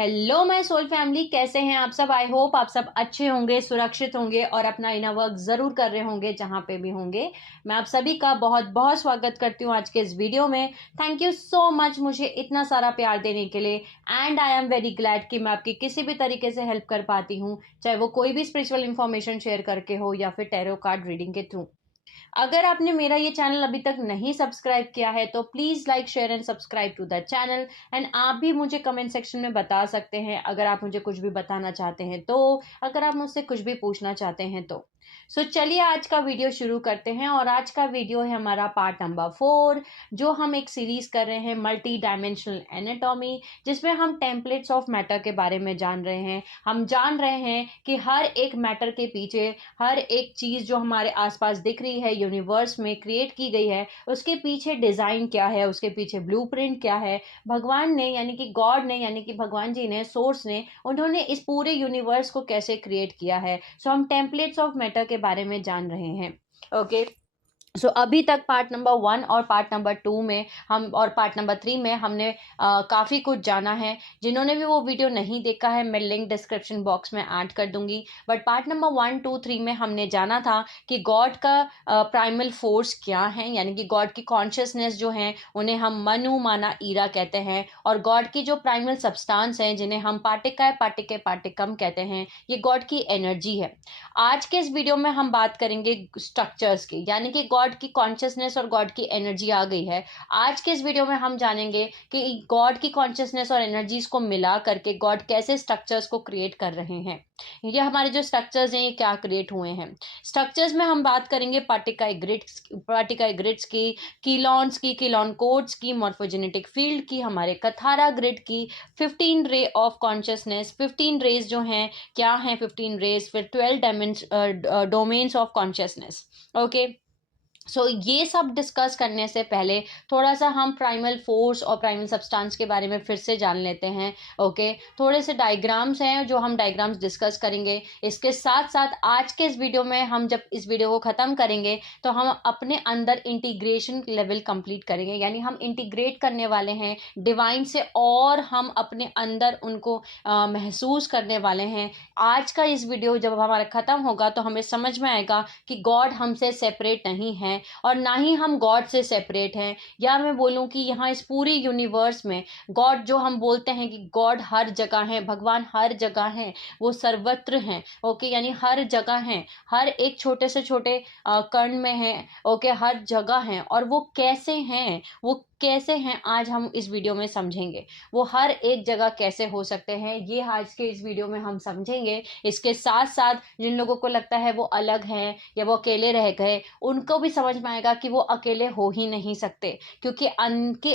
Hello my soul family, कैसे हैं आप सब। आई होप आप सब अच्छे होंगे, सुरक्षित होंगे और अपना इनर वर्क ज़रूर कर रहे होंगे जहाँ पे भी होंगे। मैं आप सभी का बहुत बहुत स्वागत करती हूँ आज के इस वीडियो में। थैंक यू सो मच मुझे इतना सारा प्यार देने के लिए। And I am very glad कि मैं आपकी किसी भी तरीके से हेल्प कर पाती हूँ, चाहे वो कोई भी स्पिरिचुअल इन्फॉर्मेशन शेयर करके हो या फिर टैरो कार्ड रीडिंग के थ्रू। अगर आपने मेरा ये चैनल अभी तक नहीं सब्सक्राइब किया है तो please like share and subscribe to the channel. And आप भी मुझे कमेंट सेक्शन में बता सकते हैं अगर आप मुझे कुछ भी बताना चाहते हैं तो, अगर आप मुझसे कुछ भी पूछना चाहते हैं तो। चलिए आज का वीडियो शुरू करते हैं। और आज का वीडियो है हमारा पार्ट नंबर 4, जो हम एक सीरीज कर रहे हैं मल्टी डायमेंशनल एनाटॉमी, जिसमें हम टेम्पलेट्स ऑफ मैटर के बारे में जान रहे हैं। हम जान रहे हैं कि हर एक मैटर के पीछे, हर एक चीज़ जो हमारे आसपास दिख रही है, यूनिवर्स में क्रिएट की गई है, उसके पीछे डिज़ाइन क्या है, उसके पीछे ब्लूप्रिंट क्या है। भगवान ने यानी कि गॉड ने, यानी कि भगवान जी ने, सोर्स ने, उन्होंने इस पूरे यूनिवर्स को कैसे क्रिएट किया है। हम टेम्पलेट्स ऑफ मैटर के बारे में जान रहे हैं। ओके। अभी तक पार्ट नंबर 1 और पार्ट नंबर 2 में हम, और पार्ट नंबर 3 में हमने काफ़ी कुछ जाना है। जिन्होंने भी वो वीडियो नहीं देखा है, मैं लिंक डिस्क्रिप्शन बॉक्स में ऐड कर दूंगी। बट पार्ट नंबर 1, 2, 3 में हमने जाना था कि गॉड का प्राइमल फोर्स क्या है, यानी कि गॉड की कॉन्शियसनेस जो है उन्हें हम मनु माना ईरा कहते हैं। और गॉड की जो प्राइमल सब्सटेंस हैं जिन्हें हम पार्टिका पार्टिके पार्टिकम कहते हैं, ये गॉड की एनर्जी है। आज के इस वीडियो में हम बात करेंगे स्ट्रक्चर्स की, यानी कि गॉड की कॉन्शियसनेस और गॉड की एनर्जी आ गई है। आज के इस वीडियो में हम जानेंगे कि गॉड की कॉन्शियसनेस और एनर्जीज को मिला करके गॉड कैसे स्ट्रक्चर्स को क्रिएट कर रहे हैं। ये हमारे जो स्ट्रक्चर्स हैं ये क्या क्रिएट हुए हैं। स्ट्रक्चर्स में हम बात करेंगे पार्टिका ग्रिड्स की, कीलॉन्स की, कीलॉन कोड्स की, मॉर्फोजेनेटिक फील्ड की, हमारे कथारा ग्रिड की, 15 रे ऑफ कॉन्शियसनेस, 15 रेज जो हैं क्या हैं, 15 रेज, फिर 12 डोमेन्स ऑफ कॉन्शियसनेस। ओके। ये सब डिस्कस करने से पहले थोड़ा सा हम प्राइमल फोर्स और प्राइमल सब्सटेंस के बारे में फिर से जान लेते हैं। ओके। थोड़े से डायग्राम्स हैं जो हम डायग्राम्स डिस्कस करेंगे। इसके साथ साथ आज के इस वीडियो में, हम जब इस वीडियो को ख़त्म करेंगे तो हम अपने अंदर इंटीग्रेशन लेवल कंप्लीट करेंगे, यानी हम इंटीग्रेट करने वाले हैं डिवाइन से, और हम अपने अंदर उनको महसूस करने वाले हैं। आज का इस वीडियो जब हमारा ख़त्म होगा तो हमें समझ में आएगा कि गॉड हमसे सेपरेट नहीं है और ना ही हम गॉड से सेपरेट हैं। या मैं बोलूं कि यहाँ इस पूरी यूनिवर्स में गॉड, जो हम बोलते हैं कि गॉड हर जगह है, भगवान हर जगह है, वो सर्वत्र हैं। ओके, यानी हर जगह हैं, हर एक छोटे से छोटे कण में है। ओके, हर जगह हैं। और वो कैसे हैं, वो कैसे हैं, आज हम इस वीडियो में समझेंगे। वो हर एक जगह कैसे हो सकते हैं, ये आज के इस वीडियो में हम समझेंगे। इसके साथ साथ जिन लोगों को लगता है वो अलग हैं या वो अकेले रह गए, उनको भी समझ में आएगा कि वो अकेले हो ही नहीं सकते, क्योंकि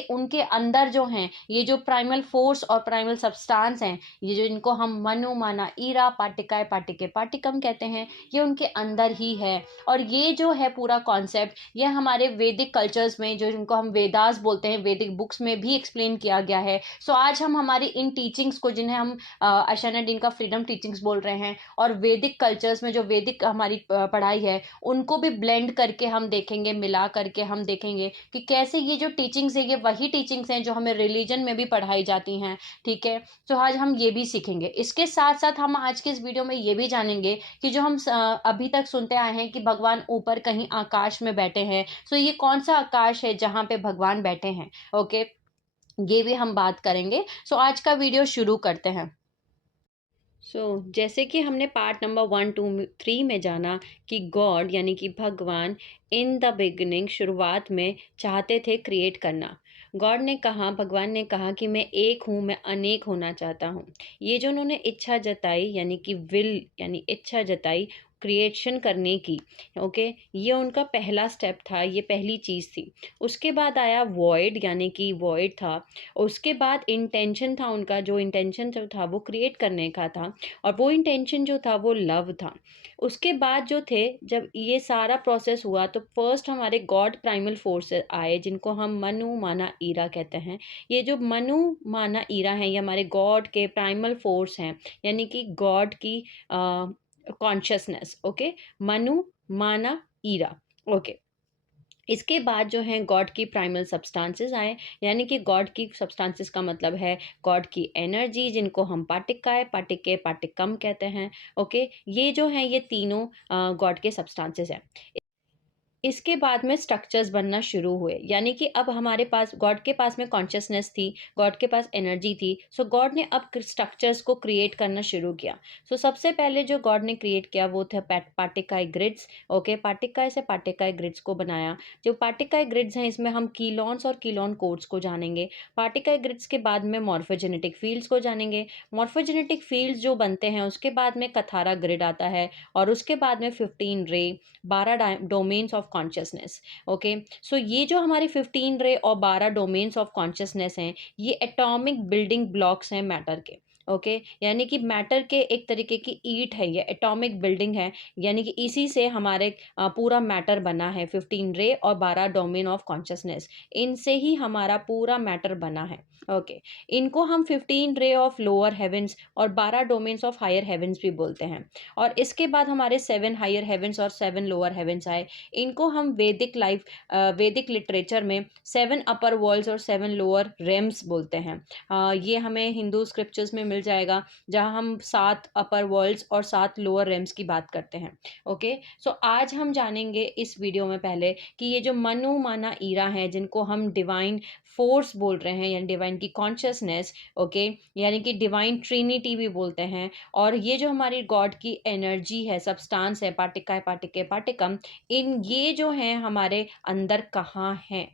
उनके अंदर जो हैं ये जो प्राइमल फोर्स और प्राइमल सब्सटेंस हैं, ये जो इनको हम मनु माना ईरा पार्टिकाए पार्टिके पार्टिकम कहते हैं, ये उनके अंदर ही है। और ये जो है पूरा कॉन्सेप्ट, ये हमारे वैदिक कल्चर्स में, जो जिनको हम वेदास बोलते हैं, वैदिक बुक्स में भी एक्सप्लेन किया गया है। आज हम हमारी इन टीचिंग्स को, जिन्हें हम आशाना डीन का फ्रीडम टीचिंग्स बोल रहे हैं, और वैदिक कल्चर्स में जो वैदिक हमारी पढ़ाई है, उनको भी ब्लेंड करके हम देखेंगे, मिला करके हम देखेंगे कि कैसे ये जो टीचिंग्स है ये वही टीचिंग्स हैं जो हमें रिलीजन में भी पढ़ाई जाती हैं। ठीक है। आज हम ये भी सीखेंगे। इसके साथ साथ हम आज के इस वीडियो में ये भी जानेंगे कि जो हम अभी तक सुनते आए हैं कि भगवान ऊपर कहीं आकाश में बैठे हैं, ये कौन सा आकाश है जहाँ पे भगवान बैठे हैं। ओके, ये भी हम बात करेंगे। आज का वीडियो शुरू करते हैं। जैसे कि हमने पार्ट नंबर 1, 2, 3 में जाना कि गॉड यानी कि भगवान इन द बिगिनिंग, शुरुआत में चाहते थे क्रिएट करना। गॉड ने कहा, भगवान ने कहा कि मैं एक हूँ, मैं अनेक होना चाहता हूँ। ये जो उन्होंने इच्छा जताई, यानी कि विल, यानी इच्छा जताई क्रिएशन करने की। ओके, ये उनका पहला स्टेप था, ये पहली चीज़ थी। उसके बाद आया वॉइड, यानी कि वॉइड था। उसके बाद इंटेंशन था उनका, जो इंटेंशन जो था वो क्रिएट करने का था, और वो इंटेंशन जो था वो लव था। उसके बाद जो थे, जब ये सारा प्रोसेस हुआ तो फर्स्ट हमारे गॉड प्राइमल फोर्स आए, जिनको हम मनु माना ईरा कहते हैं। ये जो मनु माना ईरा हैं, ये हमारे गॉड के प्राइमल फोर्स हैं, यानी कि गॉड की कॉन्शियसनेस। ओके, मनु माना ईरा। ओके, इसके बाद जो हैं गॉड की प्राइमल सब्सटेंसेस आए, यानी कि गॉड की सब्सटेंसेस का मतलब है गॉड की एनर्जी, जिनको हम पाटिकाए, पाटिके, पाटिकम कहते हैं। ओके, ये जो हैं ये तीनों गॉड के सब्सटेंसेस हैं। इसके बाद में स्ट्रक्चर्स बनना शुरू हुए, यानी कि अब हमारे पास गॉड के पास में कॉन्शियसनेस थी, गॉड के पास एनर्जी थी, सो गॉड ने अब स्ट्रक्चर्स को क्रिएट करना शुरू किया। सो सबसे पहले जो गॉड ने क्रिएट किया वो थे पार्टिकाई ग्रिड्स। ओके, पार्टिकाई से पार्टिकाई ग्रिड्स को बनाया। जो पार्टिकाई ग्रिड्स हैं इसमें हम कीलॉन्स और कीलॉन कोड्स को जानेंगे। पार्टिकाई ग्रिड्स के बाद में मॉर्फोजेनेटिक फील्ड्स को जानेंगे। मॉर्फोजेनेटिक फील्ड्स जो बनते हैं उसके बाद में कथारा ग्रिड आता है, और उसके बाद में 15 रे, 12 domains of consciousness. Okay, so ये जो हमारी 15 रे और 12 डोमेन्स ऑफ कॉन्शियसनेस हैं, ये एटॉमिक बिल्डिंग ब्लॉक्स हैं मैटर के। ओके, यानी कि मैटर के एक तरीके की ईंट है, ये एटॉमिक बिल्डिंग है, यानी कि इसी से हमारे पूरा मैटर बना है। 15 रे और 12 डोमेन ऑफ कॉन्शियसनेस, इनसे ही हमारा पूरा मैटर बना है। ओके, इनको हम 15 रे ऑफ लोअर हेवेंस और 12 डोमेन्स ऑफ हायर हेवेंस भी बोलते हैं। और इसके बाद हमारे 7 हायर हेवेंस और 7 लोअर हेवेंस आए। इनको हम वैदिक लिटरेचर में 7 अपर वर्ल्ड्स और 7 लोअर रेम्स बोलते हैं। ये हमें हिंदू स्क्रिप्चर्स में मिल जाएगा, जहाँ हम 7 अपर वर्ल्ड्स और 7 लोअर रेम्स की बात करते हैं। ओके, सो आज हम जानेंगे इस वीडियो में पहले कि ये जो मनु माना ईरा है, जिनको हम डिवाइन फोर्स बोल रहे हैं, यानी डिवाइन की कॉन्शियसनेस, ओके, यानी कि डिवाइन ट्रिनिटी भी बोलते हैं, और ये जो हमारी गॉड की एनर्जी है, सब्सटेंस है, पार्टिका, पार्टिके, पार्टिकम, इन ये जो हैं हमारे अंदर कहाँ हैं।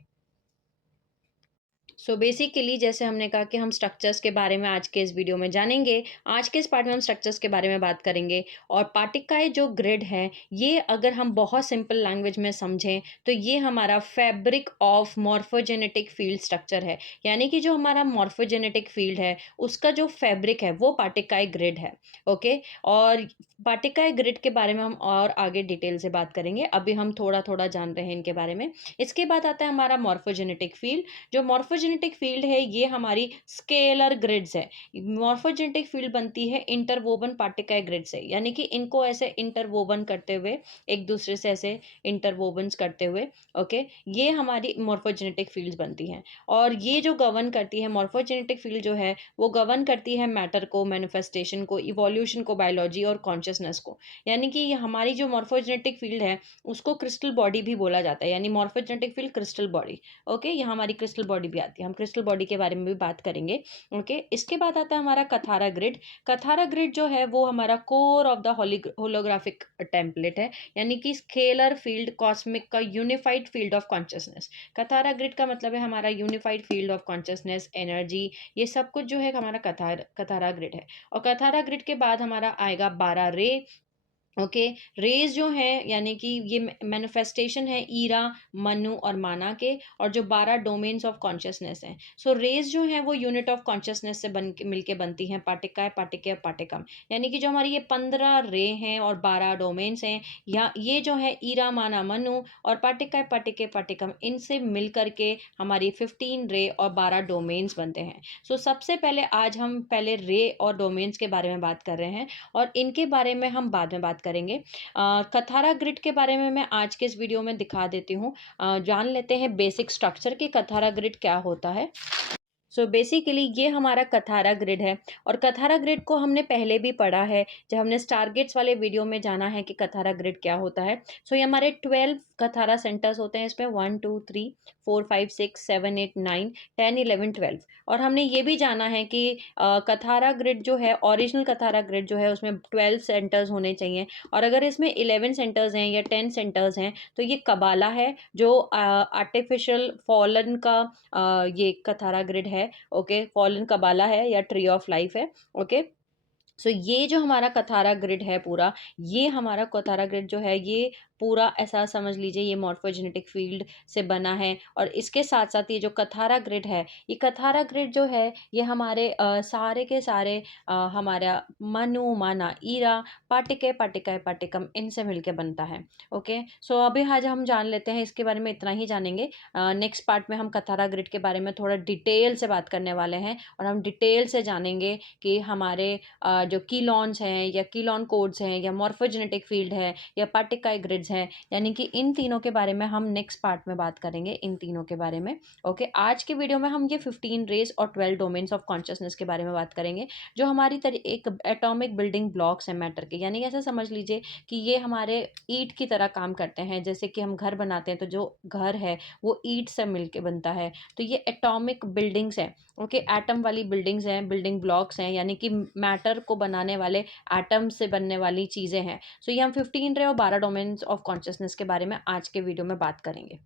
सो बेसिकली जैसे हमने कहा कि हम स्ट्रक्चर्स के बारे में आज के इस वीडियो में जानेंगे। आज के इस पार्ट में हम स्ट्रक्चर्स के बारे में बात करेंगे, और पार्टिकाएँ जो ग्रिड है, ये अगर हम बहुत सिंपल लैंग्वेज में समझें तो ये हमारा fabric of morphogenetic field structure है, यानी कि जो हमारा मॉर्फोजेनेटिक फील्ड है उसका जो फैब्रिक है वो पार्टिकाई ग्रिड है। ओके, और पार्टिकाई ग्रिड के बारे में हम और आगे डिटेल से बात करेंगे, अभी हम थोड़ा थोड़ा जान रहे हैं इनके बारे में। इसके बाद आता है हमारा मॉर्फोजेनेटिक फील्ड। जो मॉर्फोजेनेटिक फील्ड है ये हमारी स्केलर ग्रिड्स है। मॉर्फोजेनेटिक फील्ड बनती है इंटरवोवन पार्टिकल ग्रिड से, यानी कि इनको ऐसे इंटरवोवन करते हुए, एक दूसरे से ऐसे इंटरवोवन्स करते हुए, ओके, ये हमारी मॉर्फोजेनेटिक फील्ड्स बनती हैं। और ये जो गवर्न करती है मॉर्फोजेनेटिक फील्ड जो है, वो गवर्न करती है मैटर को, मैनिफेस्टेशन को, इवोल्यूशन को, बायोलॉजी और कॉन्शियसनेस को। यानी कि ये हमारी जो मॉर्फोजेनेटिक फील्ड है उसको क्रिस्टल बॉडी भी बोला जाता है, यानी morphogenetic field crystal body. Okay, यहाँ हमारी क्रिस्टल बॉडी भी आती है, हम क्रिस्टल बॉडी के बारे में भी बात करेंगे। ओके, इसके बाद आता है हमारा कथारा ग्रिड। कथारा ग्रिड जो है वो हमारा core of the holographic template है, यानी कि स्केलर फील्ड कॉस्मिक का unified field of consciousness. Kathara grid का मतलब है हमारा unified field of consciousness, energy, ये सब कुछ जो है हमारा कथारा ग्रिड है। और कथारा ग्रिड के बाद हमारा आएगा 12 रे। ओके, रेज जो है, यानी कि ये मैनिफेस्टेशन है ईरा, मनु और माना के, और जो 12 डोमेन्स ऑफ कॉन्शियसनेस हैं। सो रेज जो है वो यूनिट ऑफ कॉन्शियसनेस से बन के मिलके बनती हैं, पार्टिका, पार्टिके और पार्टिकम। यानी कि जो हमारी ये 15 रे हैं और 12 डोमेन्स हैं, या ये जो है ईरा, माना, मनु और पार्टिका, पार्टिके, पार्टिकम, इनसे मिल करके हमारी 15 रे और 12 डोमेन्स बनते हैं। सो सबसे पहले आज हम पहले रे और डोमेन्स के बारे में बात कर रहे हैं, और इनके बारे में हम बाद में बात करेंगे। कथारा ग्रिड के बारे में मैं आज के इस वीडियो में दिखा देती हूँ। जान लेते हैं बेसिक स्ट्रक्चर कि कथारा ग्रिड क्या होता है। सो बेसिकली ये हमारा कथारा ग्रिड है, और कथारा ग्रिड को हमने पहले भी पढ़ा है जब हमने स्टारगेट्स वाले वीडियो में जाना है कि कथारा ग्रिड क्या होता है। सो ये हमारे 12 कथारा सेंटर्स होते हैं, इसमें 1 2 3 4 5 6 7 8 9 10 11 12। और हमने ये भी जाना है कि कथारा ग्रिड जो है, ओरिजिनल कथारा ग्रिड जो है, उसमें 12 सेंटर्स होने चाहिए, और अगर इसमें 11 सेंटर्स हैं या 10 सेंटर्स हैं तो ये कबाला है, जो आर्टिफिशियल फॉलन का ये कथारा ग्रिड है। ओके, फॉलन कबाला है या ट्री ऑफ लाइफ है। ओके, सो ये जो हमारा कथारा ग्रिड है पूरा, ये हमारा कथारा ग्रिड जो है ये पूरा ऐसा समझ लीजिए ये मॉर्फोजेनेटिक फील्ड से बना है। और इसके साथ साथ ये जो कथारा ग्रिड है, ये कथारा ग्रिड जो है ये हमारे सारे के सारे हमारा मनु, माना, ईरा, पाटिके, पाटिकाए, पाटिकम, इनसे मिलके बनता है। ओके, सो अभी आज हम जान लेते हैं, इसके बारे में इतना ही जानेंगे। नेक्स्ट पार्ट में हम कथारा ग्रिड के बारे में थोड़ा डिटेल से बात करने वाले हैं, और हम डिटेल से जानेंगे कि हमारे जो कीलॉन्स हैं या कीलॉन कोड्स हैं या मॉर्फोजेनेटिक फील्ड है या पार्टिकाई ग्रिड्स है, यानी कि इन तीनों के बारे में हम नेक्स्ट पार्ट में बात करेंगे, इन तीनों के बारे में। ओके, आज के वीडियो में हम ये 15 रेज और 12 डोमेन्स ऑफ कॉन्शियसनेस के बारे में बात करेंगे, जो हमारी एक एटॉमिक बिल्डिंग ब्लॉक्स हैं मैटर के। यानी ऐसा समझ लीजिए कि ये हमारे ईंट की तरह काम करते हैं। जैसे कि हम घर बनाते हैं तो जो घर है वो ईंट से मिलके बनता है, तो ये एटॉमिक बिल्डिंग्स हैं। ओके, एटम वाली बिल्डिंग्स हैं, बिल्डिंग ब्लॉक्स हैं, यानी कि मैटर को बनाने वाले एटम से बनने वाली चीज़ें हैं। सो ये हम 15 रे और 12 डोमेन्स ऑफ कॉन्शियसनेस के बारे में आज के वीडियो में बात करेंगे।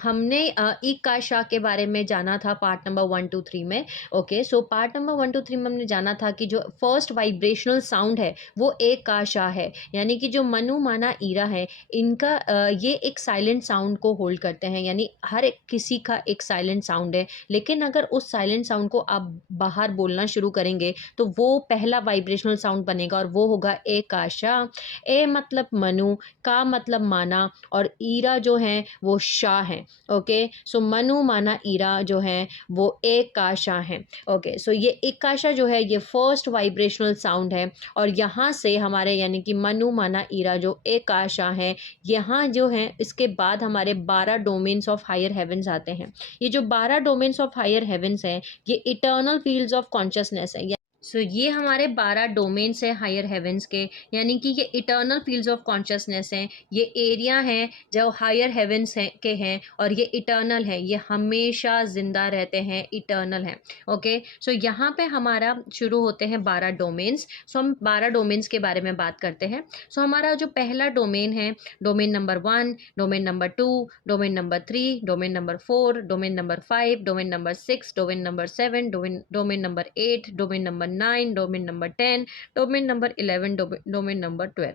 हमने इकाशा के बारे में जाना था पार्ट नंबर 1 2 3 में। ओके, सो पार्ट नंबर 1 2 3 में हमने जाना था कि जो फर्स्ट वाइब्रेशनल साउंड है वो एकाशा है, यानी कि जो मनु माना ईरा है, इनका ये एक साइलेंट साउंड को होल्ड करते हैं। यानी हर एक किसी का एक साइलेंट साउंड है, लेकिन अगर उस साइलेंट साउंड को आप बाहर बोलना शुरू करेंगे तो वो पहला वाइब्रेशनल साउंड बनेगा और वो होगा एकाशा। ए मतलब मनु, का मतलब माना, और ईरा जो है वो शाह है। ओके, सो मनु माना ईरा जो है वो एक काशा है। ओके, सो ये एक काशा जो है ये फर्स्ट वाइब्रेशनल साउंड है, और यहाँ से हमारे यानी कि मनु माना ईरा जो एक काशा है, यहाँ जो है इसके बाद हमारे 12 डोमेन्स ऑफ हायर हेवंस आते हैं। ये जो 12 डोमेन्स ऑफ हायर हेवंस हैं ये इटर्नल फील्ड्स ऑफ कॉन्शियसनेस है। ये हमारे 12 डोमेन्स हैं हायर हेवंस के, यानी कि ये इटर्नल फील्ड्स ऑफ कॉन्शियसनेस हैं। ये एरिया हैं जो हायर हेवंस के हैं, और ये इटर्नल है, ये हमेशा ज़िंदा रहते हैं, इटर्नल हैं। ओके, सो यहाँ पे हमारा शुरू होते हैं 12 डोमेन्स। हम 12 डोमेन्स के बारे में बात करते हैं। हमारा जो पहला डोमेन है, domain number 1, domain number 2, domain number 3, domain number 4, domain number 5, domain number 6, domain number 7, domain number 8, domain number 9, domain number 10, domain number 11, domain number 12।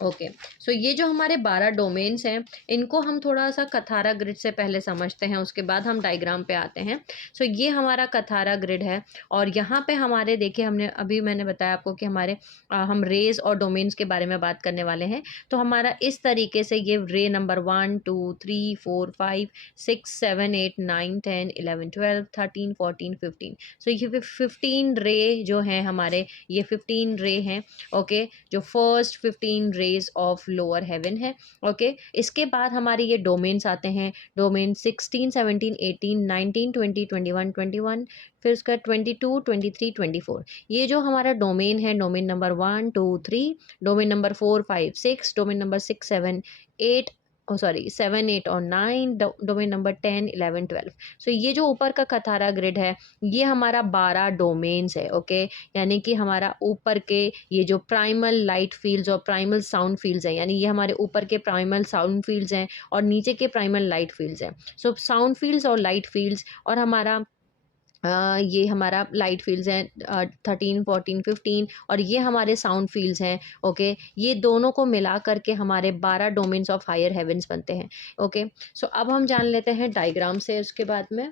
Okay, so ये जो हमारे 12 डोमेन्स हैं इनको हम थोड़ा सा कथारा ग्रिड से पहले समझते हैं, उसके बाद हम डायग्राम पे आते हैं। ये हमारा कथारा ग्रिड है, और यहाँ पे हमारे देखिए मैंने बताया आपको कि हम रेज और डोमेन्स के बारे में बात करने वाले हैं। तो हमारा इस तरीके से ये रे नंबर 1 2 3 4 5 6 7 8 9 10 11 12 13 14 15। ये 15 रे जो हैं हमारे, ये 15 रे हैं। ओके, जो first 15 rays of lower heaven है। ओके, इसके बाद हमारे ये डोमेन्स आते हैं, डोमेन 16 17 18 19 20 21 21, फिर उसका 22 23 24। ये जो हमारा डोमेन है, domain number 1 2 3, domain number 4 5 6, domain number 6 7 8 7 8 और 9, डोमेन नंबर 10 11 12। ये जो ऊपर का कथारा ग्रिड है ये हमारा 12 डोमेन्स है। ओके, यानी कि हमारा ऊपर के ये जो प्राइमल लाइट फील्ड्स और प्राइमल साउंड फील्ड्स हैं, यानी ये हमारे ऊपर के प्राइमल साउंड फील्ड्स हैं और नीचे के प्राइमल लाइट फील्ड्स हैं। साउंड फील्ड्स और लाइट फील्ड्स, और ये हमारा लाइट फील्ड्स हैं 13 14 15, और ये हमारे साउंड फील्ड्स हैं। ओके, ये दोनों को मिला करके हमारे 12 डोमेन्स ऑफ हायर हेवंस बनते हैं। ओके, अब हम जान लेते हैं डायग्राम से उसके बाद में।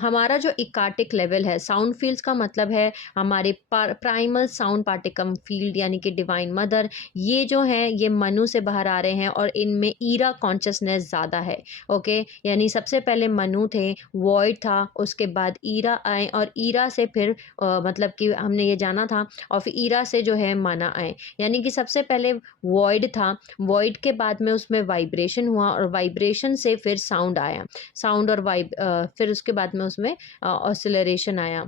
हमारा जो इकार्टिक लेवल है, साउंड फील्ड्स का मतलब है हमारे प्राइमल साउंड पार्टिकल फील्ड, यानी कि डिवाइन मदर, ये जो है ये मनु से बाहर आ रहे हैं और इनमें ईरा कॉन्शियसनेस ज़्यादा है। ओके, यानी सबसे पहले मनु थे, वॉइड था, उसके बाद ईरा आए, और ईरा से फिर मतलब कि हमने ये जाना था, और फिर ईरा से जो है माना आए। यानी कि सबसे पहले वॉइड था, वॉइड के बाद में उसमें वाइब्रेशन हुआ, और वाइब्रेशन से फिर साउंड आया, साउंड और फिर उसके बाद में उसमें ऑसिलरेशन आया।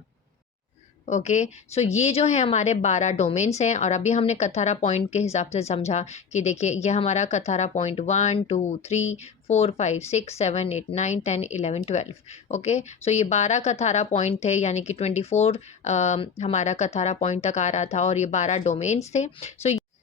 ओके, ये जो है हमारे 12 डोमेन्स हैं, और अभी हमने कथारा पॉइंट के हिसाब से समझा कि देखिए ये हमारा कथारा पॉइंट 1 2 3 4 5 6 7 8 9 10 11 12। ओके, ये 12 कथारा पॉइंट थे, यानी कि 24 हमारा कथारा पॉइंट तक आ रहा था, और ये 12 डोमेन्स थे।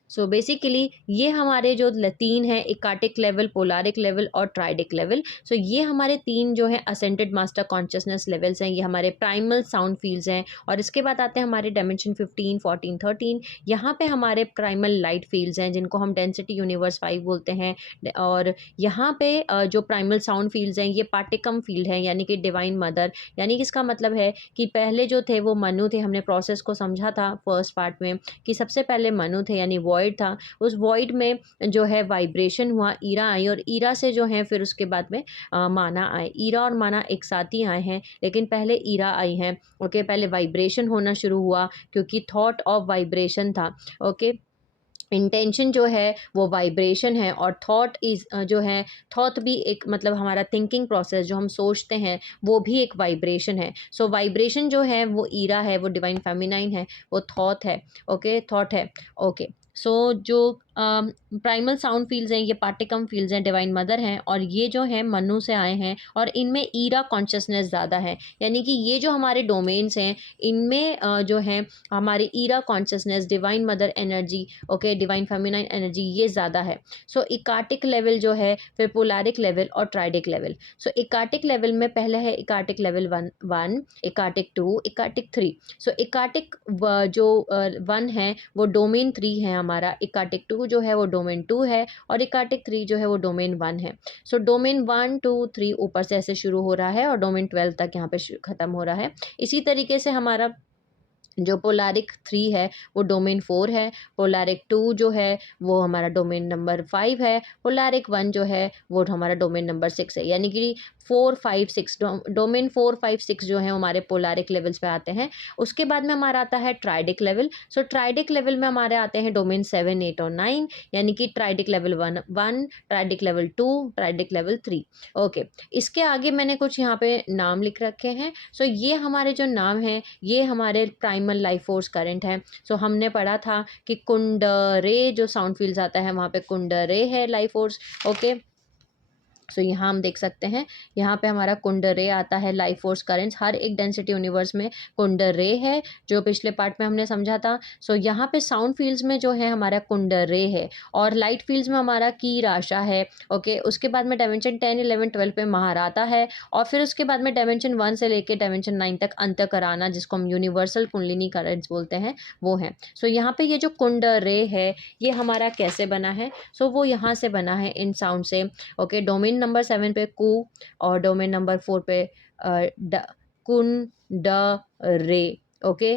बेसिकली ये हमारे जो 3 हैं, इकार्टिक लेवल, पोलारिक लेवल और ट्राइडिक लेवल। ये हमारे 3 जो है असेंडेड मास्टर कॉन्शियसनेस लेवल्स हैं, ये हमारे प्राइमल साउंड फील्ड्स हैं। और इसके बाद आते हैं हमारे डायमेंशन 15 14 13। यहाँ पे हमारे प्राइमल लाइट फील्ड्स हैं जिनको हम डेंसिटी यूनिवर्स 5 बोलते हैं। और यहाँ पे जो प्राइमल साउंड फील्ड्स हैं ये पार्टिकम फील्ड है, यानी कि डिवाइन मदर। यानी कि इसका मतलब है कि पहले जो थे वो मनु थे, हमने प्रोसेस को समझा था फर्स्ट पार्ट में कि सबसे पहले मनु थे, यानी वॉइड था, उस वॉइड में जो है वाइब्रेशन हुआ, ईरा आई, और ईरा से जो है फिर उसके बाद में माना आए। ईरा और माना एक साथ ही आए हैं, लेकिन पहले ईरा आई है। ओके, पहले वाइब्रेशन होना शुरू हुआ क्योंकि थॉट ऑफ वाइब्रेशन था। ओके, इंटेंशन जो है वो वाइब्रेशन है, और थॉट इज जो है, थॉट भी एक मतलब हमारा थिंकिंग प्रोसेस जो हम सोचते हैं वो भी एक वाइब्रेशन है। सो वाइब्रेशन जो है वो ईरा है, वो डिवाइन फेमिनाइन है, वो थॉट है। ओके, थॉट है। ओके, सो जो प्राइमल साउंड फील्ड्स हैं ये पार्टिकम फील्ड्स हैं, डिवाइन मदर हैं, और ये जो है मनु से आए हैं, और इनमें ईरा कॉन्शियसनेस ज़्यादा है। यानी कि ये जो हमारे डोमेन्स हैं इनमें जो है हमारी era consciousness, divine mother energy, okay, divine feminine energy ये ज़्यादा है। सो इकार्टिक लेवल जो है, फिर पोलैरिक लेवल और ट्राइडिक लेवल। सो इकार्टिक लेवल में पहले है इकार्टिक लेवल वन, इकार्टिक टू, इकार्टिक थ्री। सो इकार्टिक जो वन है वो डोमेन 3 है हमारा, इकार्टिक टू जो है वो डोमेन 2 है, और इकार्टिक 3 जो है वो डोमेन 1 है। सो डोमेन 1 2 3 ऊपर से ऐसे शुरू हो रहा है और डोमेन 12 तक यहाँ पे ख़त्म हो रहा है। इसी तरीके से हमारा जो पोलैरिक 3 है वो डोमेन 4 है, पोलैरिक 2 जो है वो हमारा डोमेन नंबर 5 है, पोलैरिक 1 जो है वो हमारा डोमेन नंबर 6 है। यानी कि 4 5 6 डोमेन 4 5 6 जो है हमारे पोलैरिक लेवल्स पे आते हैं। उसके बाद में हमारा आता है ट्राइडिक लेवल। सो ट्राइडिक लेवल में हमारे आते हैं डोमेन 7 8 और 9, यानी कि triadic level 1 triadic level 2, triadic level 3। Okay, इसके आगे मैंने कुछ यहाँ पे नाम लिख रखे हैं। सो ये हमारे जो नाम हैं ये हमारे प्राइमल लाइफ फोर्स करंट है। सो हमने पढ़ा था कि कुंडरे जो साउंड फील्ड्स आता है वहाँ पे कुंडरे है लाइफ फोर्स। ओके, सो यहाँ हम देख सकते हैं, यहाँ पे हमारा कुंडरे आता है, लाइफ फोर्स करेंट्स हर एक डेंसिटी यूनिवर्स में कुंडरे है, जो पिछले पार्ट में हमने समझा था। सो यहाँ पे साउंड फील्ड्स में जो है हमारा कुंडरे है, और लाइट फील्ड्स में हमारा की राशा है। ओके, उसके बाद में डायमेंशन 10 11 12 पे महाराता है, और फिर उसके बाद में डायमेंशन 1 से लेकर डायमेंशन 9 तक अंतकराना, जिसको हम यूनिवर्सल कुंडलिनी करेंट्स बोलते हैं, वो है। सो यहाँ पे ये जो कुंडरे है ये हमारा कैसे बना है? सो वो यहाँ से बना है इन साउंड से। ओके, डोमेन नंबर 7 पे कु, और डोमेन नंबर 4 पे कुन ड रे। ओके,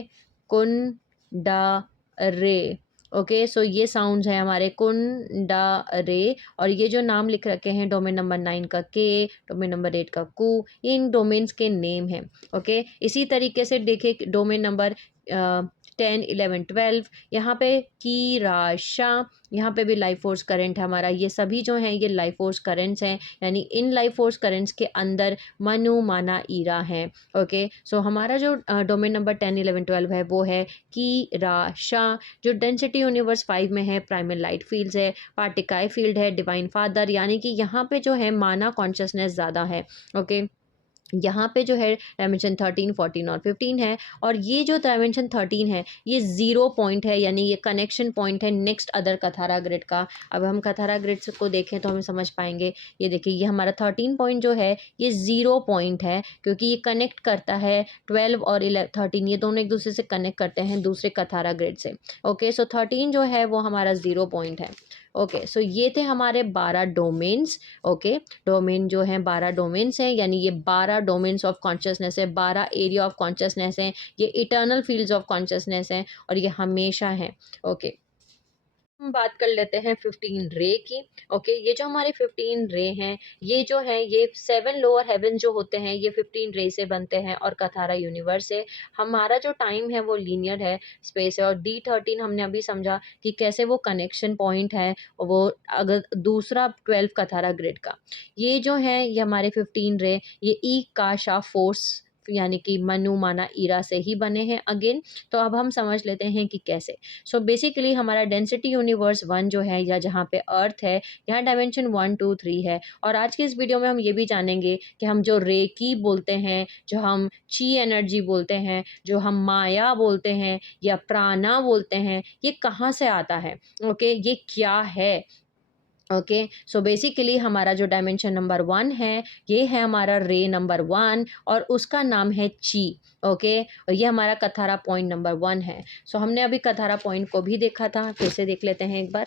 कुन ड रे। ओके, सो ये साउंड्स हैं हमारे कुन डा रे, और ये जो नाम लिख रखे हैं डोमेन नंबर 9 का के, डोमेन नंबर 8 का कु, इन डोमेन्स के नेम हैं। ओके, इसी तरीके से देखिए डोमेन नंबर 10 11 12 यहाँ पे की राशा, यहाँ पे भी लाइफ फोर्स करंट है हमारा। ये सभी जो हैं ये लाइफ फोर्स करंट्स हैं, यानी इन लाइफ फोर्स करंट्स के अंदर मनु माना ईरा है। ओके, सो हमारा जो डोमेन नंबर 10 11 12 है वो है की राशा, जो डेंसिटी यूनिवर्स 5 में है, प्राइमल लाइट फील्ड्स है, पार्टिकाई फील्ड है, डिवाइन फादर, यानी कि यहाँ पे जो है माना कॉन्शियसनेस ज़्यादा है। ओके, यहाँ पे जो है डायमेंशन 13 14 और 15 है, और ये जो डायमेंशन 13 है ये 0 पॉइंट है, यानी ये कनेक्शन पॉइंट है नेक्स्ट अदर कथारा ग्रिड का। अब हम कथारा ग्रिड को देखें तो हमें समझ पाएंगे। ये देखिए, ये हमारा 13 पॉइंट जो है ये 0 पॉइंट है, क्योंकि ये कनेक्ट करता है 12 और 13, ये दोनों एक दूसरे से कनेक्ट करते हैं दूसरे कथारा ग्रिड से। ओके, सो 13 जो है वो हमारा 0 पॉइंट है। ओके, सो ये थे हमारे 12 डोमेन्स। ओके, डोमेन जो है 12 डोमेन्स हैं, यानी ये 12 डोमेन्स ऑफ कॉन्शियसनेस है, 12 एरिया ऑफ कॉन्शियसनेस हैं, ये इटर्नल फील्ड्स ऑफ कॉन्शियसनेस हैं, और ये हमेशा हैं। ओके, हम बात कर लेते हैं 15 रे की। ओके, ये जो हमारे 15 रे हैं ये जो है ये 7 लोअर हेवन जो होते हैं ये 15 रे से बनते हैं, और कथारा यूनिवर्स है। हमारा जो टाइम है वो लीनियर है, स्पेस है, और D13 हमने अभी समझा कि कैसे वो कनेक्शन पॉइंट है, वो अगर दूसरा 12 कथारा ग्रिड का। ये जो है ये हमारे 15 रे ये ई काशा फोर्स यानी कि मनु माना ईरा से ही बने हैं अगेन। तो अब हम समझ लेते हैं कि कैसे। सो बेसिकली हमारा डेंसिटी यूनिवर्स 1 जो है, या जहाँ पे अर्थ है, यहाँ डायमेंशन 1 2 3 है। और आज के इस वीडियो में हम ये भी जानेंगे कि हम जो रेकी बोलते हैं, जो हम ची एनर्जी बोलते हैं, जो हम माया बोलते हैं या प्राणा बोलते हैं, ये कहाँ से आता है। ओके, ये क्या है। ओके, सो बेसिकली हमारा जो डायमेंशन नंबर 1 है ये है हमारा रे नंबर 1, और उसका नाम है ची। ओके, और ये हमारा कथारा पॉइंट नंबर 1 है। सो हमने अभी कथारा पॉइंट को भी देखा था, फिर से देख लेते हैं एक बार।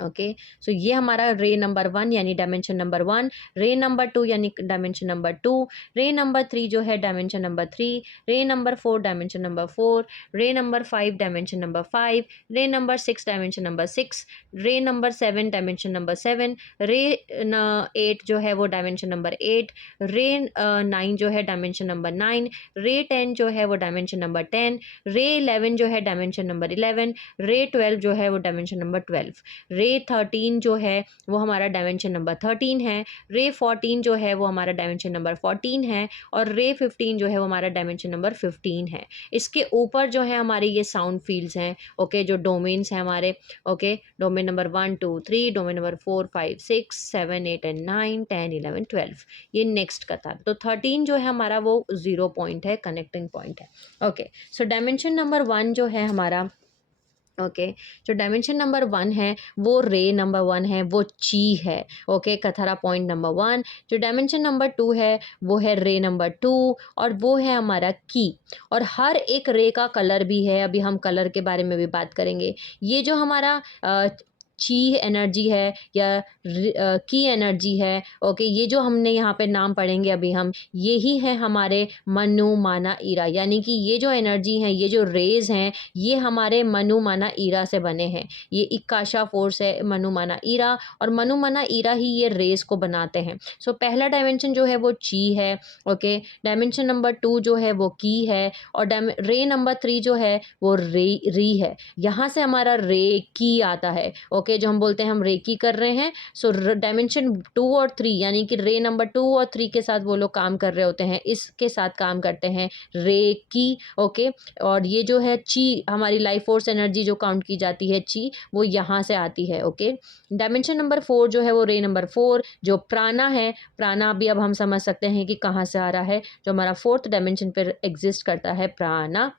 ओके। सो ये हमारा रे नंबर 1 यानी डायमेंशन नंबर 1, रे नंबर 2 यानी डायमेंशन नंबर 2, रे नंबर 3 जो है डायमेंशन नंबर 3, रे नंबर 4 डायमेंशन नंबर 4, रे नंबर 5 डायमेंशन नंबर 5, रे नंबर 6 डायमेंशन नंबर 6, रे नंबर 7 डायमेंशन नंबर 7, रे 8 जो है वो डायमेंशन नंबर 8, रे 9 जो है डायमेंशन नंबर 9, रे 10 जो है वो डायमेंशन नंबर 10, रे 11 जो है डायमेंशन नंबर 11, रे 12 जो है वो डायमेंशन नंबर 12, रे 13 जो है वो हमारा डायमेंशन नंबर 13 है, रे 14 जो है वो हमारा डायमेंशन नंबर 14 है, और रे 15 जो है वो हमारा डायमेंशन नंबर 15 है। इसके ऊपर जो है हमारे ये साउंड फील्ड्स हैं, ओके, जो डोमेन्स हैं हमारे, okay, domain number 1 2 3, domain number 4 5 6 7 8 and 9 10 11 12, ये नेक्स्ट का था। तो 13 जो है हमारा वो 0 पॉइंट है, कनेक्टिंग पॉइंट है। ओके, सो डायमेंशन नंबर 1 जो है हमारा, ओके, जो डायमेंशन नंबर 1 है वो रे नंबर 1 है, वो ची है। Okay, Kathara point number 1। जो डायमेंशन नंबर 2 है वो है रे नंबर 2, और वो है हमारा की। और हर एक रे का कलर भी है, अभी हम कलर के बारे में भी बात करेंगे। ये जो हमारा ची एनर्जी है या की एनर्जी है, ओके, ये जो हमने यहाँ पे नाम पढ़ेंगे अभी हम, यही है हमारे मनु माना ईरा, यानी कि ये जो एनर्जी है, ये जो रेज हैं, ये हमारे मनु माना ईरा से बने हैं। ये इकाशा फोर्स है मनु माना ईरा, और मनु माना ईरा ही ये रेज को बनाते हैं। सो पहला डायमेंशन जो है वो ची है, ओके, डायमेंशन नंबर 2 जो है वो की है, और रे नंबर 3 जो है वो री है। यहाँ से हमारा रे की आता है, ओके, जो हम बोलते हैं हम रे की कर रहे हैं। सो डायमेंशन 2 और 3 यानी कि रे नंबर 2 और 3 के साथ वो लोग काम कर रहे होते हैं, इसके साथ काम करते हैं रे की, ओके। और ये जो है ची, हमारी लाइफ फोर्स एनर्जी जो काउंट की जाती है ची, वो यहाँ से आती है, ओके। डायमेंशन नंबर 4 जो है वो रे नंबर 4 जो प्राणा है, प्राणा भी अब हम समझ सकते हैं कि कहाँ से आ रहा है, जो हमारा 4th डायमेंशन पर एग्जिस्ट करता है, प्राणा,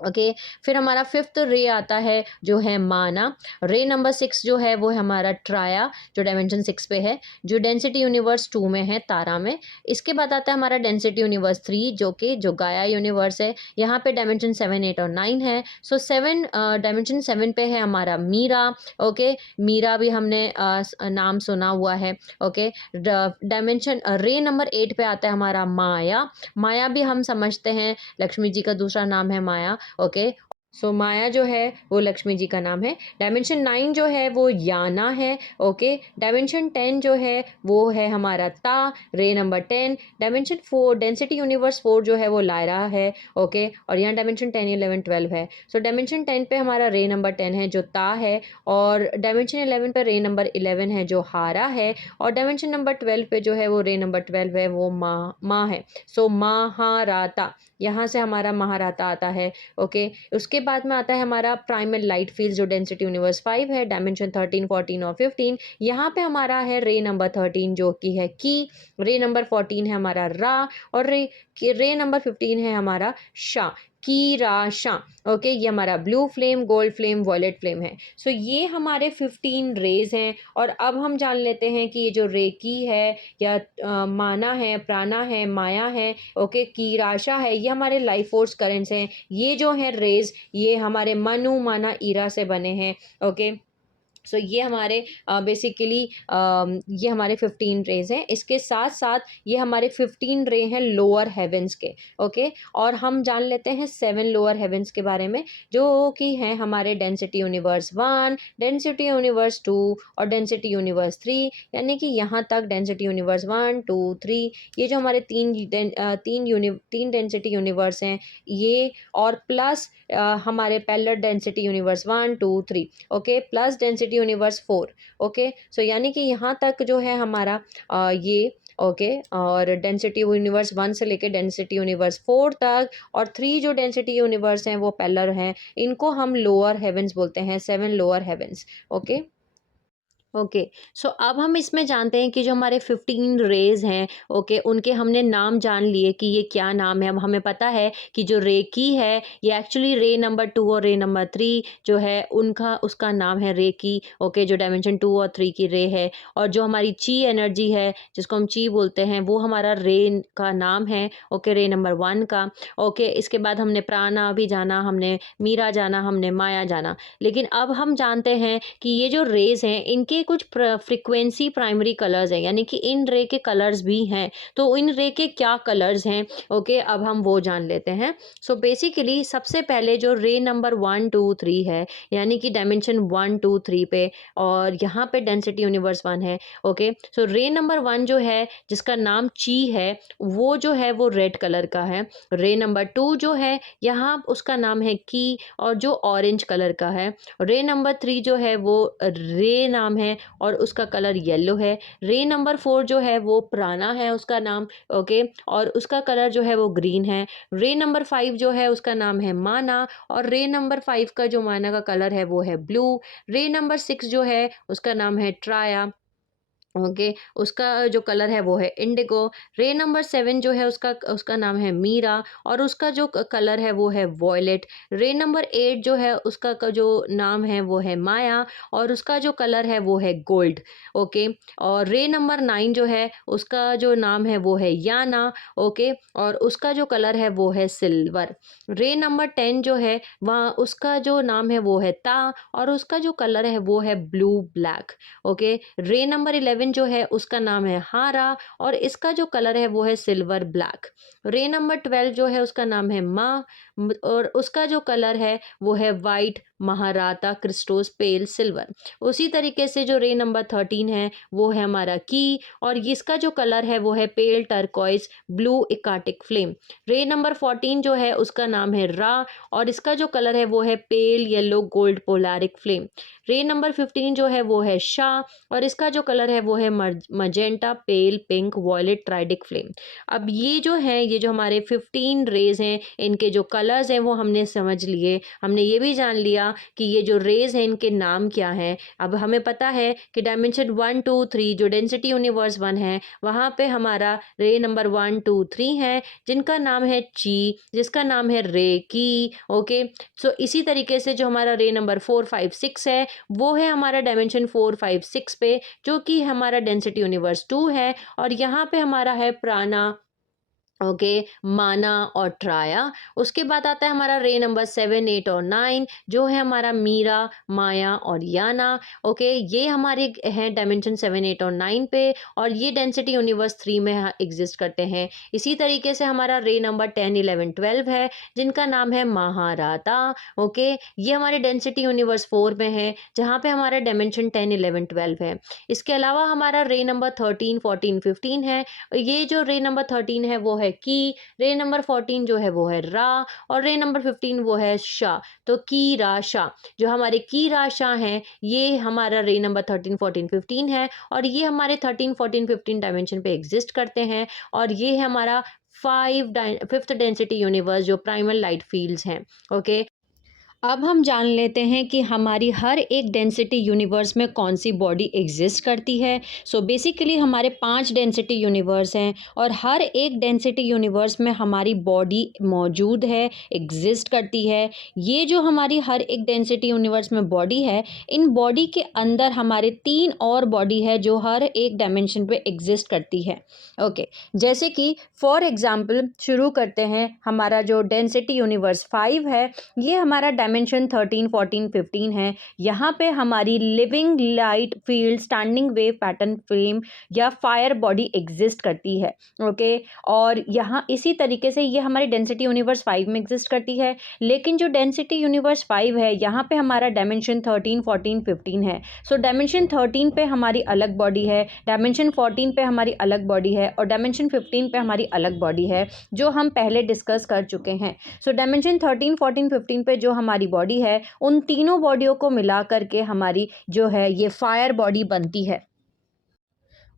ओके। फिर हमारा 5th रे आता है जो है माना। रे नंबर 6 जो है वो है हमारा ट्राया, जो डायमेंशन 6 पे है, जो डेंसिटी यूनिवर्स 2 में है, तारा में। इसके बाद आता है हमारा डेंसिटी यूनिवर्स 3 जो गाया यूनिवर्स है, यहाँ पे डायमेंशन 7 8 और 9 है। सो 7 डायमेंशन 7 पे है हमारा मीरा, ओके, मीरा भी हमने नाम सुना हुआ है, ओके। डायमेंशन रे नंबर 8 पे आता है हमारा माया। माया भी हम समझते हैं लक्ष्मी जी का दूसरा नाम है माया, ओके। सो माया जो है वो लक्ष्मी जी का नाम है। डायमेंशन 9 जो है वो याना है, ओके। डायमेंशन 10 जो है वो है हमारा ता, रे नंबर 10। डायमेंशन 4 डेंसिटी यूनिवर्स 4 जो है वो लायरा है, ओके। और यहाँ डायमेंशन 10 11 12 है। सो डायमेंशन 10 पे हमारा रे नंबर 10 है जो ता है, और डायमेंशन 11 पे रे नंबर 11 है जो हारा है, और डायमेंशन नंबर 12 पे जो है वो रे नंबर 12 है वो माँ है। सो महाराता, यहाँ से हमारा महाराता आता है, ओके। उसके बाद में आता है हमारा प्राइमल लाइट फील्ड जो डेंसिटी यूनिवर्स 5 है, डायमेंशन 13 14 और 15। यहाँ पे हमारा है रे नंबर 13 जो कि है की, रे नंबर 14 है हमारा रा, और रे नंबर 15 है हमारा शा, की रा शा, ओके। ये हमारा blue flame, gold flame, violet flame है। सो ये हमारे 15 रेज हैं। और अब हम जान लेते हैं कि ये जो रे की है या माना है, प्राणा है, माया है, ओके, की राशा है, ये हमारे लाइफ फोर्स करेंट्स हैं। ये जो है रेज, ये हमारे मनु माना ईरा से बने हैं, ओके। सो ये हमारे बेसिकली ये हमारे 15 रेज हैं। इसके साथ साथ ये हमारे 15 रे हैं लोअर हेवेंस के, ओके। और हम जान लेते हैं 7 लोअर हेवेंस के बारे में, जो कि हैं हमारे डेंसिटी यूनिवर्स 1, डेंसिटी यूनिवर्स 2 और डेंसिटी यूनिवर्स 3, यानी कि यहाँ तक डेंसिटी यूनिवर्स 1 2 3, ये जो हमारे तीन डेंसिटी यूनिवर्स हैं ये, और प्लस हमारे parallel density universe 1 2 3, okay, plus density universe 4, okay. So यानी कि यहाँ तक जो है हमारा ये, ओके, और डेंसिटी यूनिवर्स 1 से लेके डेंसिटी यूनिवर्स 4 तक, और 3 जो डेंसिटी यूनिवर्स हैं वो पैरेलल हैं, इनको हम लोअर हेवेंस बोलते हैं, 7 लोअर हेवेंस, ओके। ओके। सो अब हम इसमें जानते हैं कि जो हमारे 15 रेज़ हैं, ओके, उनके हमने नाम जान लिए कि ये क्या नाम है। अब हमें पता है कि जो रे की है, ये एक्चुअली रे नंबर 2 और रे नंबर 3 जो है उनका उसका नाम है रे की, ओके, जो डायमेंशन 2 और 3 की रे है। और जो हमारी ची एनर्जी है, जिसको हम ची बोलते हैं, वो हमारा रे का नाम है, ओके, रे नंबर 1 का। ओके, इसके बाद हमने प्राणा भी जाना, हमने मीरा जाना, हमने माया जाना। लेकिन अब हम जानते हैं कि ये जो रेज़ हैं, इनके कुछ फ्रीक्वेंसी प्राइमरी कलर्स हैं, यानी कि इन रे के कलर्स भी हैं। तो इन रे के क्या कलर्स हैं, ओके, अब हम वो जान लेते हैं। सो बेसिकली सबसे पहले जो रे नंबर 1 2 3 है, यानी कि डायमेंशन 1 2 3 पे, और यहाँ पे डेंसिटी यूनिवर्स 1 है, ओके। सो रे नंबर 1 जो है, जिसका नाम ची है, वो जो है वो रेड कलर का है। रे नंबर 2 जो है, यहाँ उसका नाम है की, और जो ऑरेंज कलर का है। रे नंबर 3 जो है वो रे नाम है और उसका कलर येलो है। रे नंबर 4 जो है वो प्राणा है उसका नाम, ओके, और उसका कलर जो है वो ग्रीन है। रे नंबर 5 जो है उसका नाम है माना, और रे नंबर 5 का जो माना का कलर है वो है ब्लू। रे नंबर 6 जो है उसका नाम है ट्राया, ओके, उसका जो कलर है वो है इंडिगो। रे नंबर 7 जो है उसका उसका नाम है मीरा, और उसका जो कलर है वो है वॉयलेट। रे नंबर 8 जो है उसका जो नाम है वो है माया, और उसका जो कलर है वो है गोल्ड, ओके। और रे नंबर 9 जो है उसका जो नाम है वो है याना, ओके, और उसका जो कलर है वो है सिल्वर। रे नंबर 10 जो है वहाँ उसका जो नाम है वो है ता, और उसका जो कलर है वो है ब्लू ब्लैक, ओके। रे नंबर 11 जो है उसका नाम है हारा, और इसका जो कलर है वो है सिल्वर ब्लैक। रे नंबर 12 जो है उसका नाम है माँ, और उसका जो कलर है वो है वाइट महाराता क्रिस्टोस पेल सिल्वर। उसी तरीके से जो रे नंबर 13 है वो है हमारा की, और इसका जो कलर है वो है पेल टर्कोइज ब्लू इकाटिक फ्लेम। रे नंबर 14 जो है उसका नाम है रा, और इसका जो कलर है वो है पेल येलो गोल्ड पोलैरिक फ्लेम। रे नंबर 15 जो है वो है शाह, और इसका जो कलर है वो है magenta pale pink violet triadic flame. अब ये जो है, ये जो हमारे 15 रेज हैं, इनके जो कलर्स हैं वो हमने समझ लिए। हमने ये भी जान लिया कि ये जो रेज हैं इनके नाम क्या हैं। अब हमें पता है कि डायमेंशन 1 2 3 जो डेंसिटी यूनिवर्स 1 है, वहाँ पे हमारा रे नंबर 1 2 3 है, जिनका नाम है ची, जिसका नाम है रे की, ओके। सो इसी तरीके से जो हमारा रे नंबर 4 5 6 है, वो है हमारा डायमेंशन 4 5 6 पे, जो कि हमारा डेंसिटी यूनिवर्स 2 है, और यहाँ पे हमारा है प्राणा, ओके, माना और ट्राया। उसके बाद आता है हमारा रे नंबर 7 8 और 9, जो है हमारा मीरा, माया और याना, ओके। ये हमारे हैं डायमेंशन 7 8 और 9 पे, और ये डेंसिटी यूनिवर्स 3 में एग्जिस्ट करते हैं। इसी तरीके से हमारा रे नंबर 10 11 12 है, जिनका नाम है महाराता, ओके। ये हमारे डेंसिटी यूनिवर्स 4 में है, जहाँ पे हमारा डायमेंशन 10 11 12 है। इसके अलावा हमारा रे नंबर 13 14 15 है। ये जो रे नंबर 13 है वो है की, रे नंबर 14 जो है वो है रा, और रे नंबर 15 वो है शा। तो की रा शा, जो हमारे की रा शा हैं, ये हमारा रे नंबर 13 14 15 है, और ये हमारे 13 14 15 डायमेंशन पे एग्जिस्ट करते हैं। और ये है हमारा फिफ्थ डेंसिटी यूनिवर्स, जो प्राइमल लाइट फील्ड्स हैं, ओके। अब हम जान लेते हैं कि हमारी हर एक डेंसिटी यूनिवर्स में कौन सी बॉडी एग्जिस्ट करती है। सो बेसिकली हमारे 5 डेंसिटी यूनिवर्स हैं, और हर एक डेंसिटी यूनिवर्स में हमारी बॉडी मौजूद है, एग्जिस्ट करती है। ये जो हमारी हर एक डेंसिटी यूनिवर्स में बॉडी है, इन बॉडी के अंदर हमारे 3 और बॉडी है जो हर एक डायमेंशन पे एग्जिस्ट करती है, ओके। जैसे कि फॉर एग्जांपल शुरू करते हैं, हमारा जो डेंसिटी यूनिवर्स 5 है, ये हमारा डायमेंशन 13 14 15 है। यहाँ पे हमारी living light field standing wave pattern flame या फायर बॉडी एग्जिस्ट करती है, ओके। और यहाँ इसी तरीके से ये हमारी डेंसिटी यूनिवर्स 5 में एग्जिस्ट करती है। लेकिन जो डेंसिटी यूनिवर्स 5 है, यहाँ पे हमारा डायमेंशन 13 14 15 है। सो डायमेंशन 13 पे हमारी अलग बॉडी है, डायमेंशन 14 पे हमारी अलग बॉडी है, और डायमेंशन 15 पे हमारी अलग बॉडी है, जो हम पहले डिस्कस कर चुके हैं। सो डायमेंशन 13 14 15 पे जो हमारी बॉडी है, उन तीनों बॉडियों को मिला करके हमारी जो है ये फायर बॉडी बनती है,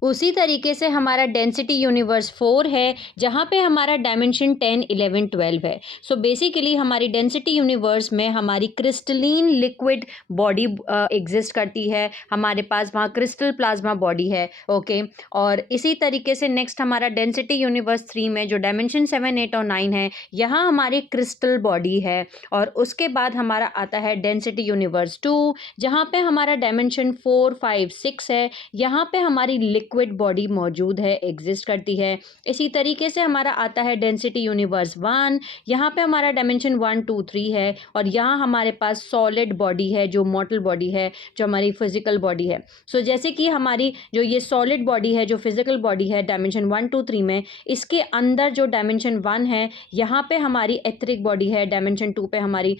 उसी तरीके से हमारा डेंसिटी यूनिवर्स 4 है, जहाँ पे हमारा डायमेंशन 10, 11, 12 है। सो बेसिकली हमारी डेंसिटी यूनिवर्स में हमारी क्रिस्टलीन लिक्विड बॉडी एग्जिस्ट करती है। हमारे पास वहाँ क्रिस्टल प्लाज्मा बॉडी है, ओके। और इसी तरीके से नेक्स्ट हमारा डेंसिटी यूनिवर्स 3 में जो डायमेंशन 7, 8 और 9 है, यहाँ हमारी क्रिस्टल बॉडी है। और उसके बाद हमारा आता है डेंसिटी यूनिवर्स 2, जहाँ पे हमारा डायमेंशन 4, 5, 6 है। यहाँ पे हमारी लिक्विड बॉडी मौजूद है, एग्जिस्ट करती है। इसी तरीके से हमारा आता है डेंसिटी यूनिवर्स 1, यहाँ पे हमारा डायमेंशन 1, 2, 3 है। और यहाँ हमारे पास सॉलिड बॉडी है, जो मॉर्टल बॉडी है, जो हमारी फिजिकल बॉडी है। सो जैसे कि हमारी जो ये सॉलिड बॉडी है, जो फिजिकल बॉडी है डायमेंशन 1, 2, 3 में, इसके अंदर जो डायमेंशन 1 है, यहाँ पे हमारी एथरिक बॉडी है, डायमेंशन 2 पे हमारी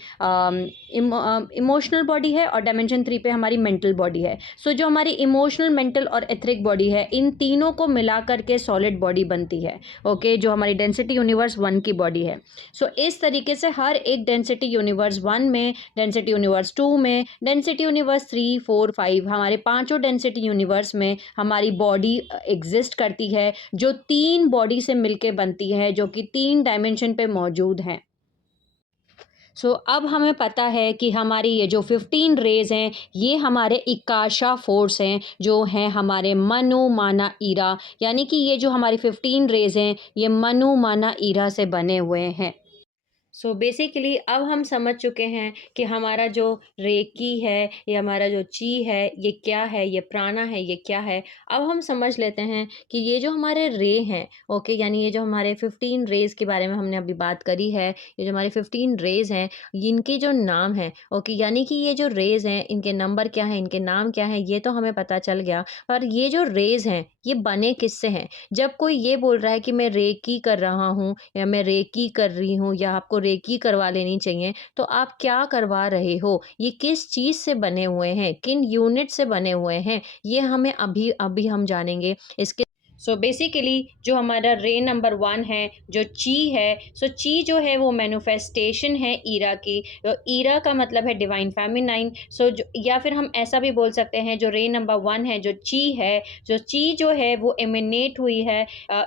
इमोशनल बॉडी है, और डायमेंशन 3 पे हमारी मेंटल बॉडी है। सो जो हमारी इमोशनल, मेंटल और एथरिक बॉडी है, इन तीनों को मिला करके सॉलिड बॉडी बनती है, ओके, जो हमारी डेंसिटी यूनिवर्स 1 की बॉडी है। सो इस तरीके से हर एक डेंसिटी यूनिवर्स 1 में, डेंसिटी यूनिवर्स 2 में, डेंसिटी यूनिवर्स 3, 4, 5, हमारे पांचों डेंसिटी यूनिवर्स में हमारी बॉडी एग्जिस्ट करती है, जो 3 बॉडी से मिलके बनती है, जो कि 3 डायमेंशन पे मौजूद हैं। अब हमें पता है कि हमारी ये जो 15 रेज़ हैं, ये हमारे इकाशा फोर्स हैं, जो हैं हमारे मनु माना ईरा, यानी कि ये जो हमारी 15 रेज़ हैं, ये मनु माना ईरा से बने हुए हैं। बेसिकली अब हम समझ चुके हैं कि हमारा जो रेकी है, ये हमारा जो ची है, ये क्या है, ये प्राणा है, ये क्या है। अब हम समझ लेते हैं कि ये जो हमारे रे हैं, ओके, यानी ये जो हमारे 15 रेज़ के बारे में हमने अभी बात करी है, ये जो हमारे 15 रेज़ हैं, इनके जो नाम हैं, ओके, यानी कि ये जो रेज़ हैं, इनके नंबर क्या हैं, इनके नाम क्या हैं, ये तो हमें पता चल गया। पर ये जो रेज़ हैं, ये बने किससे हैं? जब कोई ये बोल रहा है कि मैं रेकी कर रहा हूँ, या मैं रेकी कर रही हूँ, या आपको रेकी करवा लेनी चाहिए, तो आप क्या करवा रहे हो? ये किस चीज़ से बने हुए हैं? किन यूनिट से बने हुए हैं? ये हमें अभी अभी हम जानेंगे। इसके बेसिकली जो हमारा रे नंबर 1 है, जो ची है, ची जो है वो मैनिफेस्टेशन है ईरा की। ईरा का मतलब है डिवाइन फेमिनाइन। जो, या फिर हम ऐसा भी बोल सकते हैं, जो रे नंबर 1 है, जो ची जो है वो एमिनेट हुई है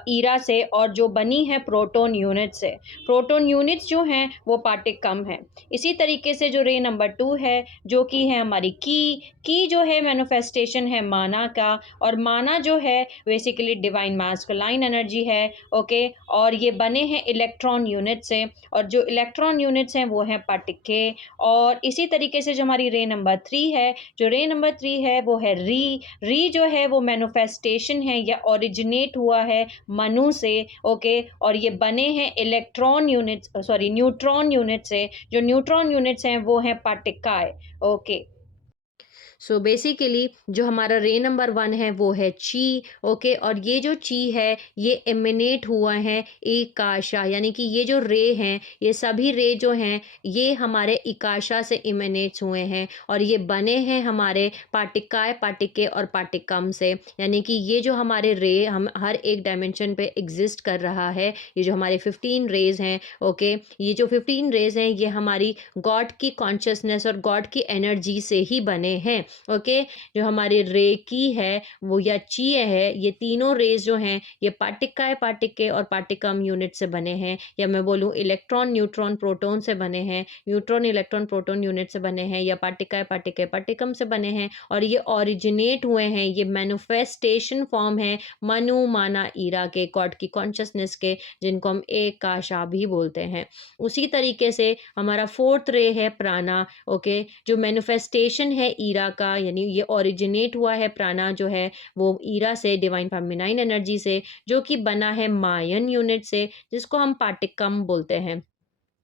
ईरा से, और जो बनी है प्रोटॉन यूनिट से। प्रोटॉन यूनिट्स जो हैं वो पार्टिक कम है। इसी तरीके से जो रे नंबर 2 है, जो कि है हमारी की जो है मैनिफेस्टेशन है माना का, और माना जो है बेसिकली डिवाइन मैस्कुलाइन एनर्जी है, ओके। और ये बने हैं इलेक्ट्रॉन यूनिट से, और जो इलेक्ट्रॉन यूनिट्स हैं वो हैं पार्टिके। और इसी तरीके से जो हमारी रे नंबर 3 है, जो रे नंबर 3 है वो है री जो है वो मैनिफेस्टेशन है, या ओरिजिनेट हुआ है मनु से, ओके। और ये बने हैं electron units, sorry, neutron unit से। जो न्यूट्रॉन यूनिट्स हैं वो हैं पार्टिकाए, ओके। बेसिकली जो हमारा रे नंबर 1 है वो है ची, ओके। और ये जो ची है, ये एमिनेट हुआ है इकाशा, यानी कि ये जो रे हैं, ये सभी रे जो हैं, ये हमारे इकाशा से इमिनेट हुए हैं, और ये बने हैं हमारे पार्टिकाए, पार्टिके और पार्टिकम से। यानी कि ये जो हमारे रे हम हर एक डायमेंशन पे एग्जिस्ट कर रहा है, ये जो हमारे 15 रेज हैं, ओके, ये जो 15 रेज हैं, ये हमारी गॉड की कॉन्शियसनेस और गॉड की एनर्जी से ही बने हैं, ओके। जो हमारे रेकी है वो, या ची है, ये तीनों रेज जो हैं, ये पार्टिकाए, पार्टिके और पार्टिकम यूनिट से बने हैं, या मैं बोलूँ इलेक्ट्रॉन, न्यूट्रॉन, प्रोटॉन से बने हैं, न्यूट्रॉन, इलेक्ट्रॉन, प्रोटॉन यूनिट से बने हैं, या पार्टिकाए, पार्टिके, पार्टिकम से बने हैं। और ये ओरिजिनेट हुए हैं, ये मैनिफेस्टेशन फॉर्म है मनु माना ईरा के, गॉड की कॉन्शियसनेस के, जिनको हम एक काशा भी बोलते हैं। उसी तरीके से हमारा 4th रे है प्राणा, ओके, जो मैनिफेस्टेशन है ईरा का, यानी ये ओरिजिनेट हुआ है प्राणा जो है वो ईरा से, डिवाइन फेमिनाइन एनर्जी से, जो कि बना है मायन यूनिट से, जिसको हम पार्टिकम बोलते हैं,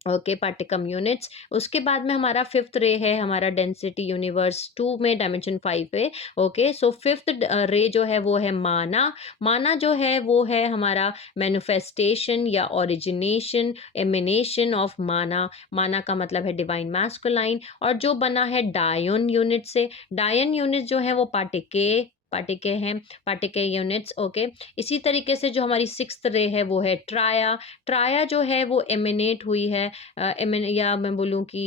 ओके, पार्टिकम यूनिट्स। उसके बाद में हमारा 5th रे है, हमारा डेंसिटी यूनिवर्स 2 में डायमेंशन 5 पे, ओके। 5th रे जो है वो है माना जो है वो है हमारा मैनिफेस्टेशन या ओरिजिनेशन, एमिनेशन ऑफ माना का मतलब है डिवाइन मैस्कुलाइन, और जो बना है डायन यूनिट से। डायन यूनिट जो है वो पार्टिके, पार्टिकल हैं, पार्टिकल यूनिट्स। ओके, इसी तरीके से जो हमारी सिक्स्थ रे है वो है ट्राया। ट्राया जो है वो एमिनेट हुई है, या मैं बोलूँ कि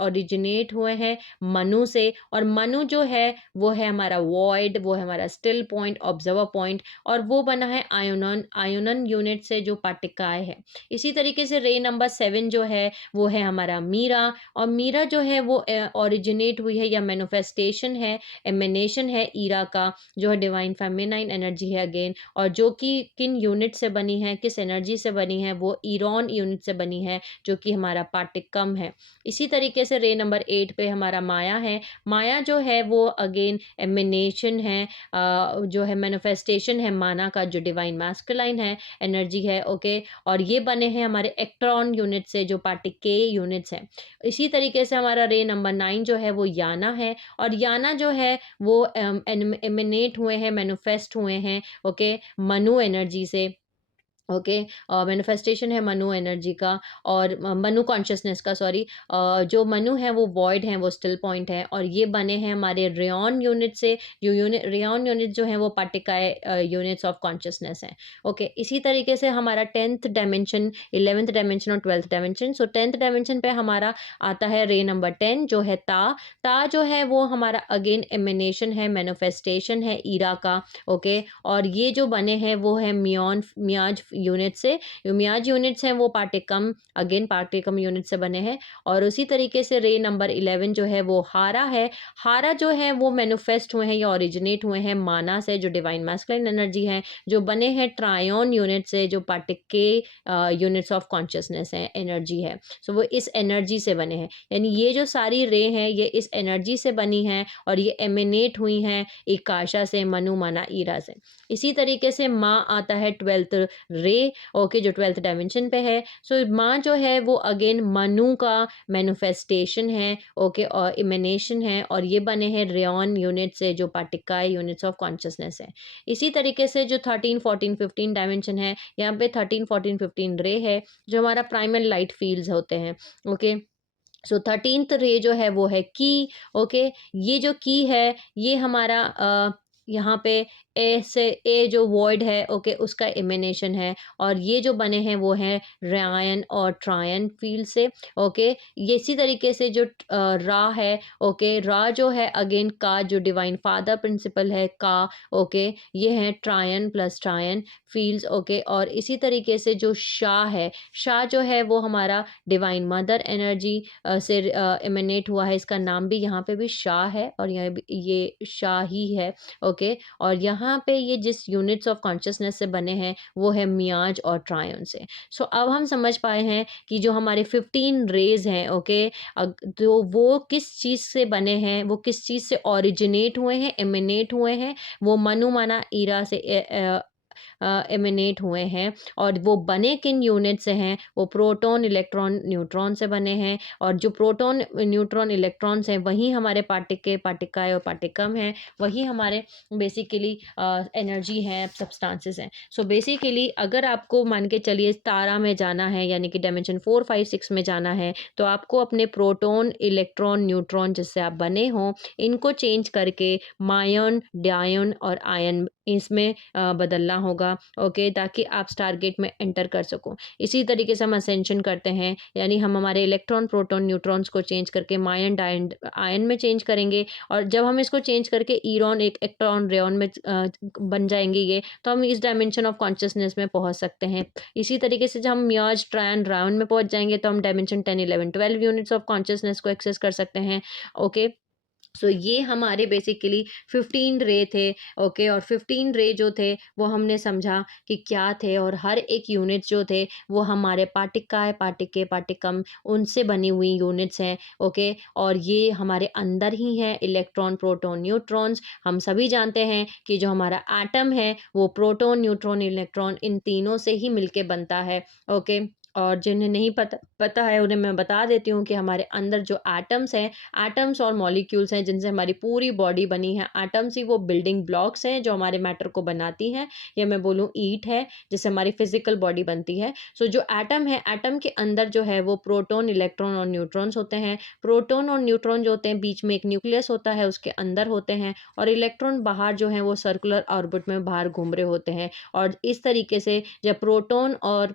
ओरिजिनेट हुए हैं मनु से। और मनु जो है वो है हमारा वॉइड, वो है हमारा स्टिल पॉइंट, ऑब्जर्वर पॉइंट, और वो बना है आयोनन आयोनन यूनिट से जो पार्टिकाएँ है। इसी तरीके से रे नंबर 7 जो है वो है हमारा मीरा। और मीरा जो है वो ओरिजिनेट हुई है या मैनिफेस्टेशन है, एमिनेशन है ईरा का, जो है डिवाइन फेमिनाइन एनर्जी है अगेन। और जो कि किन यूनिट से बनी है, किस एनर्जी से बनी है, वो ईरॉन यूनिट से बनी है, जो कि हमारा पार्टिकम है। इसी तरीके से रे नंबर 8 पे हमारा माया है। माया जो है वो अगेन एमिनेशन है, जो है मैनिफेस्टेशन है माना का, जो डिवाइन मैस्कुलाइन है, एनर्जी है। ओके, और ये बने हैं हमारे इलेक्ट्रॉन यूनिट से, जो पार्टिके यूनिट्स हैं। इसी तरीके से हमारा रे नंबर 9 जो है वो याना है। और याना जो है वो एमिनेट हुए हैं, मैनिफेस्ट हुए हैं, ओके, मनु एनर्जी से। ओके, मैनिफेस्टेशन है मनु एनर्जी का, और मनु कॉन्शियसनेस का, सॉरी। जो मनु है वो वॉइड है, वो स्टिल पॉइंट है, और ये बने हैं हमारे रेयन यूनिट से। जो यूनिट रेयन यूनिट जो है वो पार्टिकाए यूनिट्स ऑफ कॉन्शियसनेस है। ओके, इसी तरीके से हमारा 10th डायमेंशन, 11th डायमेंशन और 12th डायमेंशन। सो 10th डायमेंशन पे हमारा आता है रे नंबर 10 जो है ता। ता जो है वो हमारा अगेन एमिनेशन है, मैनिफेस्टेशन है ईरा का। ओके, और ये जो बने हैं वो है मियाज यूनिट से। जो मियाज यूनिट्स हैं वो पार्टिकम, अगेन पार्टिकम यूनिट से बने हैं। और उसी तरीके से रे नंबर 11 जो है वो हारा है। हारा जो है वो मैनिफेस्ट हुए हैं या ओरिजिनेट हुए हैं माना से, जो डिवाइन मैस्कुलिन एनर्जी है, जो बने हैं ट्रायोन यूनिट से, जो पार्टिके यूनिट्स ऑफ कॉन्शियसनेस है, एनर्जी है। सो वो इस एनर्जी से बने हैं, यानी ये जो सारी रे हैं ये इस एनर्जी से बनी हैं, और ये एमिनेट हुई हैं इकाशा से, मनु माना ईरा से। इसी तरीके से माँ आता है 12th रे। ओके, जो 12th डायमेंशन पे है। सो माँ जो है वो अगेन मनु का मैनिफेस्टेशन है, ओके, और इमेनेशन है, और ये बने हैं रेयन यूनिट से, जो पार्टिकाए यूनिट्स ऑफ कॉन्शियसनेस है। इसी तरीके से जो 13, 14, 15 डायमेंशन है, यहाँ पे 13, 14, 15 रे है, जो हमारा प्राइमल लाइट फील्ड्स होते हैं। ओके, सो 13th रे जो है वो है की। ओके, ये जो की है ये हमारा यहाँ पे ए से, ए जो वॉइड है, ओके, उसका इमिनेशन है। और ये जो बने हैं वो हैं रायन और ट्रायन फील्ड से। ओके, ये इसी तरीके से जो रा है, ओके, रा जो है अगेन का, जो डिवाइन फादर प्रिंसिपल है का। ओके, ये है ट्रायन प्लस ट्रायन फील्ड्स। ओके, और इसी तरीके से जो शाह है, शाह जो है वो हमारा डिवाइन मदर एनर्जी से एमिनेट हुआ है। इसका नाम भी यहाँ पे भी शाह है, और ये शाह ही है। ओके, और यहाँ पे ये जिस यूनिट्स ऑफ कॉन्शियसनेस से बने हैं वो है मियाज और ट्रायन से। सो अब हम समझ पाए हैं कि जो हमारे 15 रेज हैं, ओके, तो वो किस चीज़ से बने हैं, वो किस चीज़ से ओरिजिनेट हुए हैं, एमिनेट हुए हैं। वो मनु माना ईरा से एमिनेट हुए हैं। और वो बने किन यूनिट से हैं, वो प्रोटॉन, इलेक्ट्रॉन, न्यूट्रॉन से बने हैं। और जो प्रोटॉन, न्यूट्रॉन, इलेक्ट्रॉन्स हैं वही हमारे पार्टिके, पार्टिकाए और पार्टिकम हैं, वही हमारे बेसिकली एनर्जी है, सब्सटेंसेस हैं। सो बेसिकली अगर आपको मान के चलिए तारा में जाना है, यानी कि डायमेंशन 4, 5, 6 में जाना है, तो आपको अपने प्रोटॉन, इलेक्ट्रॉन, न्यूट्रॉन जिससे आप बने हों, इनको चेंज करके मायन, डायन और आयन इसमें बदलना होगा। ओके, ताकि आप स्टारगेट में एंटर कर सको। इसी तरीके से हम असेंशन करते हैं, यानी हम हमारे इलेक्ट्रॉन, प्रोटॉन, न्यूट्रॉन्स को चेंज करके मायन, डायन, आयन में चेंज करेंगे। और जब हम इसको चेंज करके ईरॉन, एक इलेक्ट्रॉन, रेयन में बन जाएंगे ये, तो हम इस डायमेंशन ऑफ कॉन्शियसनेस में पहुंच सकते हैं। इसी तरीके से जब हम मियाज, ट्रायन, रायन में पहुंच जाएंगे तो हम डायमेंशन 10, 11, 12 यूनिट्स ऑफ कॉन्शियसनेस को एक्सेस कर सकते हैं। ओके, सो ये हमारे बेसिकली 15 रे थे। ओके, और 15 रे जो थे वो हमने समझा कि क्या थे, और हर एक यूनिट जो थे वो हमारे पार्टिकाए, पार्टिके, पार्टिकम उनसे बनी हुई यूनिट्स हैं। ओके, और ये हमारे अंदर ही हैं, इलेक्ट्रॉन, प्रोटॉन, न्यूट्रॉन्स। हम सभी जानते हैं कि जो हमारा एटम है वो प्रोटॉन, न्यूट्रॉन, इलेक्ट्रॉन इन तीनों से ही मिलके बनता है। ओके, और जिन्हें नहीं पता पता है उन्हें मैं बता देती हूँ कि हमारे अंदर जो एटम्स हैं, एटम्स और मॉलिक्यूल्स हैं जिनसे हमारी पूरी बॉडी बनी है। एटम्स ही वो बिल्डिंग ब्लॉक्स हैं जो हमारे मैटर को बनाती हैं, या मैं बोलूँ ईंट है जिससे हमारी फिजिकल बॉडी बनती है। सो जो एटम है, एटम के अंदर जो है वो प्रोटॉन, इलेक्ट्रॉन और न्यूट्रॉन्स होते हैं। प्रोटॉन और न्यूट्रॉन जो होते हैं बीच में एक न्यूक्लियस होता है, उसके अंदर होते हैं, और इलेक्ट्रॉन बाहर जो है वो सर्कुलर ऑर्बिट में बाहर घूम रहे होते हैं। और इस तरीके से जब प्रोटॉन और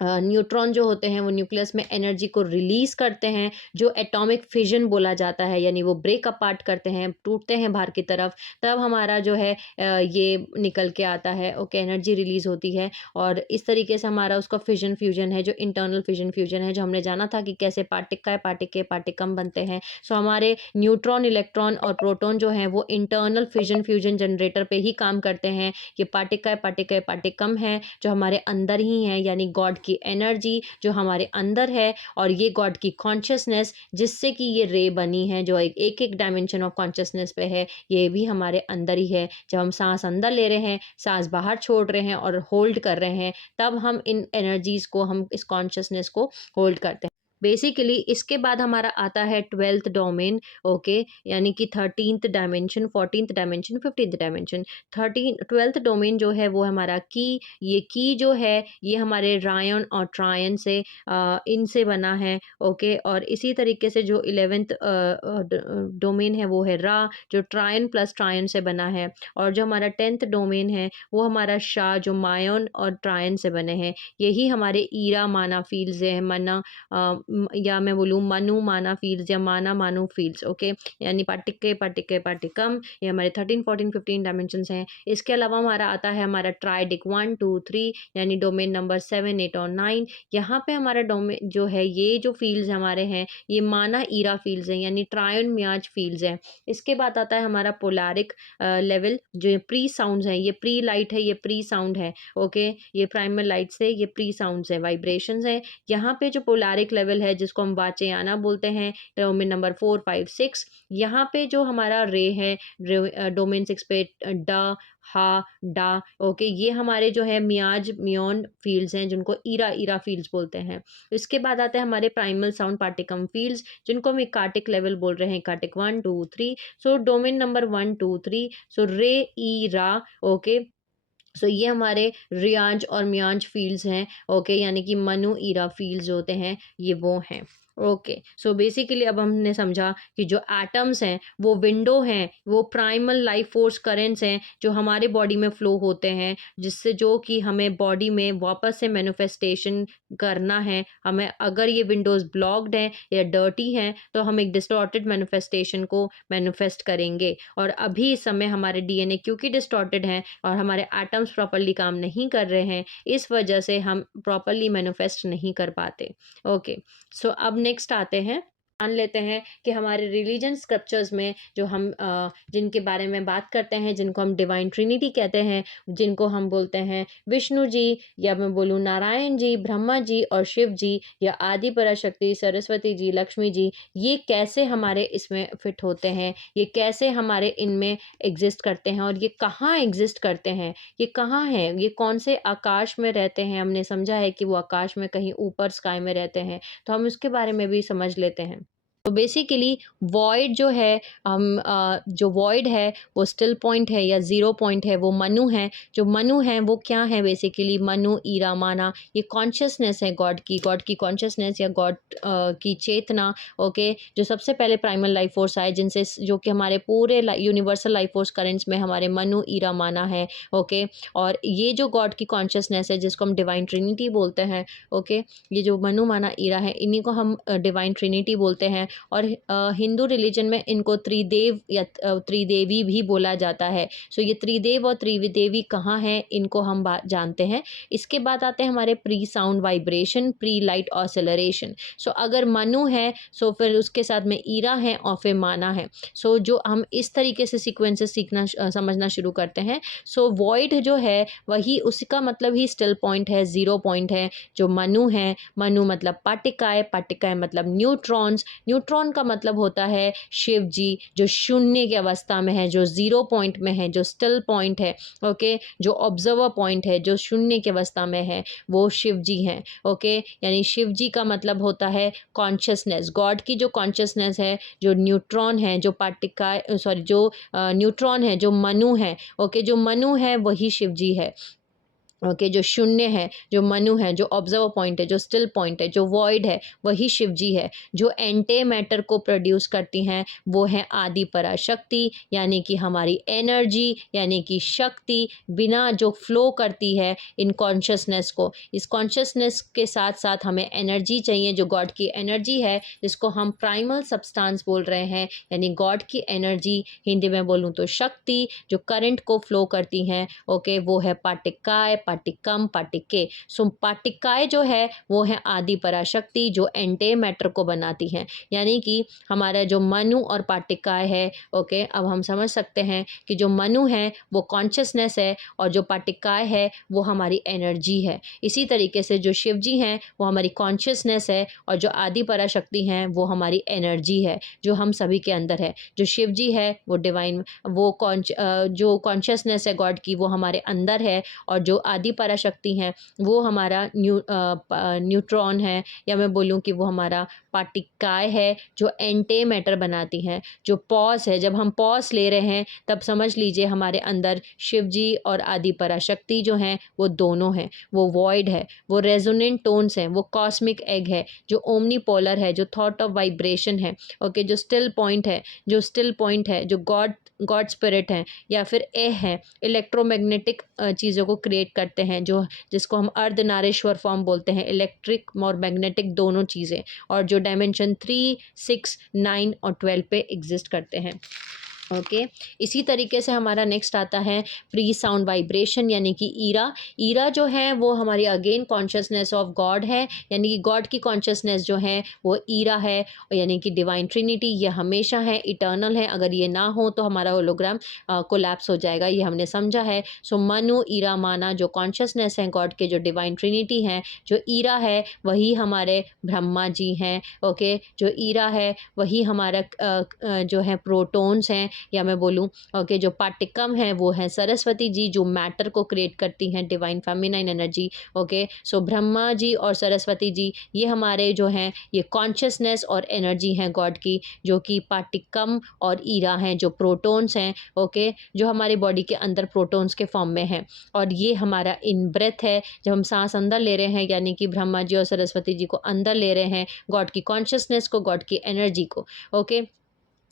न्यूट्रॉन जो होते हैं वो न्यूक्लियस में एनर्जी को रिलीज़ करते हैं, जो एटॉमिक फिजन बोला जाता है, यानी वो ब्रेक अपार्ट करते हैं, टूटते हैं बाहर की तरफ, तब हमारा जो है ये निकल के आता है, ओके, एनर्जी रिलीज़ होती है। और इस तरीके से हमारा उसका फिजन फ्यूजन है, जो इंटरनल फिजन फ्यूजन है, जो हमने जाना था कि कैसे पार्टिकल पार्टिके पार्टिकम बनते हैं। सो हमारे न्यूट्रॉन, इलेक्ट्रॉन और प्रोटॉन जो हैं वो इंटरनल फिजन फ्यूजन जनरेटर पे ही काम करते हैं। ये पार्टिकल पार्टिके पार्टिकम है जो हमारे अंदर ही है, यानी गॉड की एनर्जी जो हमारे अंदर है, और ये गॉड की कॉन्शियसनेस जिससे कि ये रे बनी है, जो एक एक डायमेंशन ऑफ कॉन्शियसनेस पे है, ये भी हमारे अंदर ही है। जब हम सांस अंदर ले रहे हैं, सांस बाहर छोड़ रहे हैं और होल्ड कर रहे हैं, तब हम इन एनर्जीज को, हम इस कॉन्शियसनेस को होल्ड करते हैं। बेसिकली इसके बाद हमारा आता है 12th डोमेन, ओके, यानी कि 13th dimension, 14th dimension, 15th dimension. 12th domain जो है वो हमारा की, ये की जो है ये हमारे रायन और ट्रायन से इनसे बना है, ओके। और इसी तरीके से जो 11th डोमेन है वो है रा, जो ट्रायन प्लस ट्रायन से बना है। और जो हमारा 10th डोमेन है वो हमारा शा, जो मायन और ट्रायन से बने हैं। यही हमारे ईरा माना फील्ड्स है, मना या मैं बोलूँ मनु माना फील्ड्स या माना मानू फील्ड्स, ओके, यानी पार्टिके पार्टिके पार्टिकम, ये हमारे 13 14 15 डायमेंशंस हैं। इसके अलावा हमारा आता है हमारा ट्राइडिक 1 2 3, यानी डोमेन नंबर 7 8 और 9। यहाँ पे हमारा डोमेन जो है, ये जो फील्ड्स हमारे हैं ये माना ईरा फील्ड्स हैं, यानी ट्रायन म्याज फील्ड्स हैं। इसके बाद आता है हमारा पोलारिक लेवल, जो ये प्री साउंड्स हैं, ये प्री लाइट है, ये प्री साउंड है, ओके, ये प्राइमर लाइट से ये प्री साउंड्स है, वाइब्रेशंस है। यहाँ पे जो पोलारिक लेवल है जिसको हम वाचयाना बोलते हैं, डोमेन नंबर 4 5 6, यहाँ पे जो हमारा रे है, डोमेन 6 पे ड हा डा, ओके, ये हमारे जो है मियाज मियोन फील्ड्स हैं जिनको ईरा ईरा फील्ड्स बोलते हैं। इसके बाद आते हैं हमारे प्राइमल साउंड पार्टिकम फील्ड्स, जिनको हम इकाटिक लेवल बोल रहे हैं, इकाटिक 1 2 3। सो डोमेन नंबर 1 2 3, सो रे ई रा, ओके। सो ये हमारे रियांज और मियांज फील्ड्स हैं, ओके, यानी कि मनु ईरा फील्ड्स होते हैं, ये वो हैं, ओके। सो बेसिकली अब हमने समझा कि जो एटम्स हैं वो विंडो हैं, वो प्राइमल लाइफ फोर्स करेंट्स हैं जो हमारे बॉडी में फ्लो होते हैं, जिससे जो कि हमें बॉडी में वापस से मैनिफेस्टेशन करना है। हमें अगर ये विंडोज़ ब्लॉक्ड हैं या डर्टी हैं तो हम एक डिस्टॉर्टेड मैनिफेस्टेशन को मैनिफेस्ट करेंगे। और अभी इस समय हमारे डीएनए क्योंकि डिस्टॉर्टेड हैं और हमारे एटम्स प्रॉपर्ली काम नहीं कर रहे हैं, इस वजह से हम प्रॉपर्ली मैनिफेस्ट नहीं कर पाते, ओके। सो अब नेक्स्ट आते हैं, मान लेते हैं कि हमारे रिलीजन स्क्रिप्चर्स में जो हम जिनके बारे में बात करते हैं, जिनको हम डिवाइन ट्रिनिटी कहते हैं, जिनको हम बोलते हैं विष्णु जी, या मैं बोलूँ नारायण जी, ब्रह्मा जी और शिव जी, या आदि पराशक्ति, सरस्वती जी, लक्ष्मी जी, ये कैसे हमारे इसमें फिट होते हैं, ये कैसे हमारे इनमें एग्जिस्ट करते हैं, और ये कहाँ एग्जिस्ट करते हैं, ये कहाँ हैं, ये कौन से आकाश में रहते हैं। हमने समझा है कि वो आकाश में कहीं ऊपर स्काई में रहते हैं, तो हम उसके बारे में भी समझ लेते हैं। तो बेसिकली वॉइड जो है, हम जो वॉइड है वो स्टिल पॉइंट है या ज़ीरो पॉइंट है, वो मनु है। जो मनु है वो क्या है, बेसिकली मनु ईरा माना, ये कॉन्शियसनेस है गॉड की कॉन्शियसनेस या गॉड की चेतना, ओके, जो सबसे पहले प्राइमल लाइफ फोर्स आए, जिनसे जो कि हमारे पूरे यूनिवर्सल लाइफ फोर्स करेंट्स में हमारे मनु ईरा माना है, ओके। और ये जो गॉड की कॉन्शियसनेस है जिसको हम डिवाइन ट्रिनिटी बोलते हैं, ओके, ये जो मनु माना ईरा है इन्हीं को हम डिवाइन ट्रिनिटी बोलते हैं। और हिंदू रिलीजन में इनको त्रिदेव या त्रिदेवी भी बोला जाता है। सो ये त्रिदेव और त्रिदेवी कहाँ हैं, इनको हम जानते हैं। इसके बाद आते हैं हमारे pre sound vibration, pre light oscillation. So अगर मनु है सो फिर उसके साथ में ईरा है और फिर माना है। सो जो हम इस तरीके से सीक्वेंसेस सीखना समझना शुरू करते हैं। सो वॉइड जो है वही उसका मतलब ही स्टिल पॉइंट है, ज़ीरो पॉइंट है। जो मनु है, मनु मतलब पार्टिकाए, पार्टिकाए मतलब न्यूट्रॉन्स, न्यूट्रॉन का मतलब होता है शिव जी, जो शून्य की अवस्था में है, जो ज़ीरो पॉइंट में है, जो स्टिल पॉइंट है, ओके, जो ऑब्जर्वर पॉइंट है, जो शून्य की अवस्था में है, वो शिव जी हैं, ओके। यानी शिव जी का मतलब होता है कॉन्शियसनेस, गॉड की जो कॉन्शियसनेस है, जो न्यूट्रॉन है, जो पार्टिका सॉरी जो न्यूट्रॉन है, जो मनु है, ओके, जो मनु है वही शिव जी है, ओके। जो शून्य है, जो मनु है, जो ऑब्जर्वर पॉइंट है, जो स्टिल पॉइंट है, जो वॉइड है, वही शिव जी है। जो एंटे मैटर को प्रोड्यूस करती हैं वो है आदि पराशक्ति, यानी कि हमारी एनर्जी, यानी कि शक्ति बिना जो फ्लो करती है इन कॉन्शियसनेस को। इस कॉन्शियसनेस के साथ साथ हमें एनर्जी चाहिए, जो गॉड की एनर्जी है, जिसको हम प्राइमल सब्सटेंस बोल रहे हैं, यानी गॉड की एनर्जी, हिंदी में बोलूँ तो शक्ति, जो करंट को फ्लो करती हैं, ओके, वो है पाटिकाय, पाटिकम, पाटिके। सो पाटिकाएं जो है वो है आदि पराशक्ति, जो एंटे मैटर को बनाती हैं। यानी कि हमारा जो मनु और पाटिकाएं है, ओके, अब हम समझ सकते हैं कि जो मनु है वो कॉन्शियसनेस है और जो पाटिकाएं है वो हमारी एनर्जी है। इसी तरीके से जो शिव जी हैं वो हमारी कॉन्शियसनेस है और जो आदि पराशक्ति हैं वो हमारी एनर्जी है, जो हम सभी के अंदर है। जो शिव जी है वो डिवाइन, वो जो कॉन्शियसनेस है गॉड की वो हमारे अंदर है, और जो आदि पराशक्ति हैं वो हमारा न्यूट्रॉन है, या मैं बोलूँ कि वो हमारा पाटिकाय है, जो एंटे मैटर बनाती हैं। जो पॉज है, जब हम पॉज ले रहे हैं तब समझ लीजिए हमारे अंदर शिव जी और आदि पराशक्ति जो हैं वो दोनों हैं। वो वॉइड है, वो रेजोनेंट टोन्स हैं, वो कॉस्मिक एग है, जो ओमनी पोलर है, जो थॉट ऑफ वाइब्रेशन है, ओके, जो स्टिल पॉइंट है, जो गॉड स्पिरिट है, या फिर ए है, इलेक्ट्रोमैग्नेटिक चीज़ों को क्रिएट करते हैं, जो जिसको हम अर्धनारीश्वर फॉर्म बोलते हैं, इलेक्ट्रिक और मैग्नेटिक दोनों चीज़ें, और जो डायमेंशन 3, 6, 9 और 12 पे एग्जिस्ट करते हैं, ओके। इसी तरीके से हमारा नेक्स्ट आता है प्री साउंड वाइब्रेशन, यानी कि ईरा जो है वो हमारी अगेन कॉन्शियसनेस ऑफ गॉड है, यानी कि गॉड की कॉन्शियसनेस जो है वो ईरा है, यानी कि डिवाइन ट्रिनिटी। ये हमेशा है, इटर्नल है, अगर ये ना हो तो हमारा होलोग्राम कोलैप्स हो जाएगा, ये हमने समझा है। सो मनु, ईरा, माना जो कॉन्शियसनेस है गॉड के, जो डिवाइन ट्रिनिटी हैं, जो ईरा है वही हमारे ब्रह्मा जी हैं, ओके। जो ईरा है वही हमारा जो है प्रोटॉन्स हैं, या मैं बोलूँ ओके, जो पार्टिकम है वो है सरस्वती जी, जो मैटर को क्रिएट करती हैं, डिवाइन फेमिनाइन एनर्जी, ओके। सो ब्रह्मा जी और सरस्वती जी ये हमारे जो हैं ये कॉन्शियसनेस और एनर्जी हैं गॉड की, जो कि पार्टिकम और ईरा हैं, जो प्रोटॉन्स हैं, ओके, जो हमारी बॉडी के अंदर प्रोटॉन्स के फॉर्म में हैं। और ये हमारा इन ब्रेथ है, जब हम सांस अंदर ले रहे हैं, यानी कि ब्रह्मा जी और सरस्वती जी को अंदर ले रहे हैं, गॉड की कॉन्शियसनेस को, गॉड की एनर्जी को, ओके।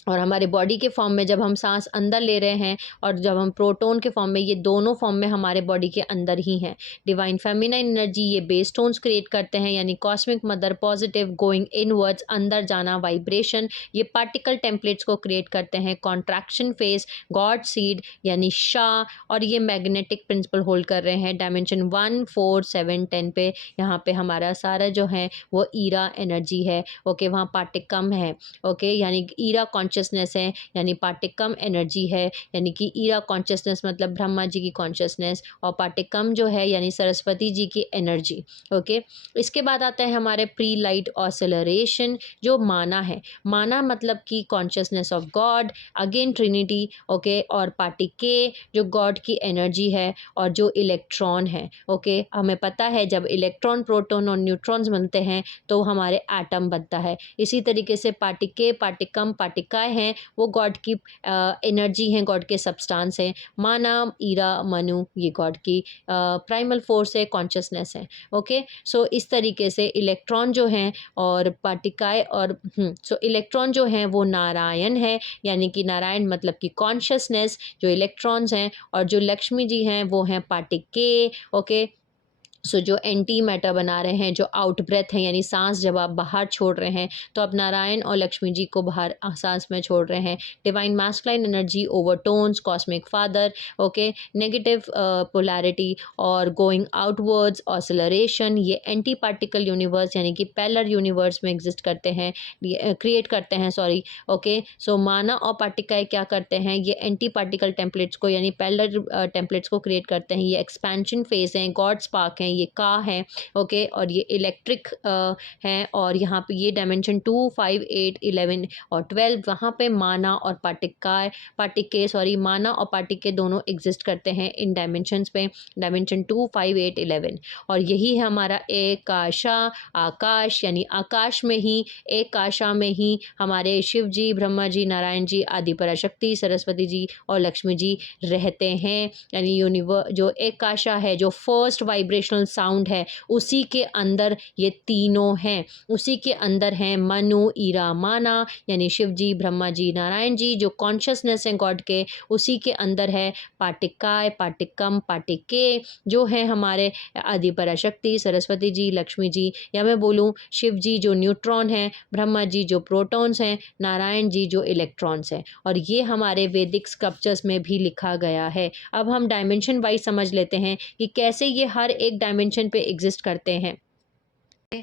और हमारे बॉडी के फॉर्म में जब हम सांस अंदर ले रहे हैं, और जब हम प्रोटॉन के फॉर्म में, ये दोनों फॉर्म में हमारे बॉडी के अंदर ही हैं। डिवाइन फेमिनाइन एनर्जी ये बेस टोन्स क्रिएट करते हैं, यानी cosmic mother, positive, going inwards, अंदर जाना, वाइब्रेशन, ये पार्टिकल टेम्पलेट्स को क्रिएट करते हैं। कॉन्ट्रैक्शन फेस, गॉड सीड यानी शाह, और ये मैग्नेटिक प्रिंसिपल होल्ड कर रहे हैं डायमेंशन 1, 4, 7, 10 पे। यहाँ पे हमारा सारा जो है वो ईरा एनर्जी है, ओके, वहाँ पार्टिकम है, ओके, यानी ईरा कॉन्शियसनेस है, यानी पार्टिकम एनर्जी है, यानी कि ईरा कॉन्शियसनेस मतलब ब्रह्मा जी की कॉन्शियसनेस, और पार्टिकम जो है यानी सरस्वती जी की एनर्जी, ओके। इसके बाद आता है हमारे प्री लाइट ऑसिलरेशन, जो माना है। माना मतलब कि consciousness of God, again Trinity, okay, और पार्टिके जो गॉड की एनर्जी है, और जो इलेक्ट्रॉन है, ओके। हमें पता है जब इलेक्ट्रॉन, प्रोटॉन और न्यूट्रॉन्स बनते हैं तो हमारे एटम बनता है। इसी तरीके से पार्टिके, पार्टिकम, पार्टिकाएं हैं वो गॉड की एनर्जी हैं, गॉड के सब्सटेंस हैं। माना, ईरा, मनु ये गॉड की प्राइमल फोर्स है, कॉन्शियसनेस है, ओके। सो इस तरीके से इलेक्ट्रॉन जो हैं और पार्टिकाएं और सो इलेक्ट्रॉन जो हैं वो नारायण है, यानी कि नारायण मतलब कि कॉन्शियसनेस, जो इलेक्ट्रॉन्स हैं, और जो लक्ष्मी जी हैं वो हैं पार्टिके, ओके। सो जो एंटी मैटर बना रहे हैं, जो आउट ब्रेथ है, यानी सांस जब आप बाहर छोड़ रहे हैं तो आप नारायण और लक्ष्मी जी को बाहर सांस में छोड़ रहे हैं। Divine masculine energy, overtones, cosmic father, okay, negative polarity और गोइंग आउटवर्ड्स, ऑसिलरेशन, ये एंटी पार्टिकल यूनिवर्स यानी कि पैरेलल यूनिवर्स में एग्जिस्ट करते हैं, क्रिएट करते हैं, सॉरी, ओके। सो माना और पार्टिकाएं क्या करते हैं, ये एंटी पार्टिकल टेम्पलेट्स को यानी पैरेलल टेम्पलेट्स को क्रिएट करते हैं। ये एक्सपेंशन फेज हैं, गॉड स्पार्क हैं, ये का है, ओके, और ये इलेक्ट्रिक हैं, और यहाँ पे ये डायमेंशन 2, 5, 8, 11 और 12, वहाँ पे माना और पार्टिके सॉरी माना और पार्टिके दोनों एग्जिस्ट करते हैं इन डायमेंशंस पे, डायमेंशन 2, 5, 8, 11। और यही है हमारा एकाशा, आकाश, यानी आकाश में ही, एक काशा में ही हमारे शिव जी, ब्रह्मा जी, नारायण जी, आदि पराशक्ति, सरस्वती जी और लक्ष्मी जी रहते हैं। यानी जो एक काशा है, जो फर्स्ट वाइब्रेशनल साउंड है, उसी के अंदर ये तीनों हैं। उसी के अंदर हैं मनु, ईरा, माना, यानी शिव जी, ब्रह्मा जी, नारायण जी, जो कॉन्शियसनेस है गॉड के, उसी के अंदर है पाटिकाय, पाटिकम, पाटिके, जो है हमारे आदि पराशक्ति, सरस्वती जी, लक्ष्मी जी, या मैं बोलूँ शिव जी जो न्यूट्रॉन हैं, ब्रह्मा जी जो प्रोटॉन्स हैं, नारायण जी जो इलेक्ट्रॉन्स हैं। और ये हमारे वैदिक स्क्रप्चर्स में भी लिखा गया है। अब हम डायमेंशन वाइज समझ लेते हैं कि कैसे ये हर एक डायमेंशन पे एग्जिस्ट करते हैं।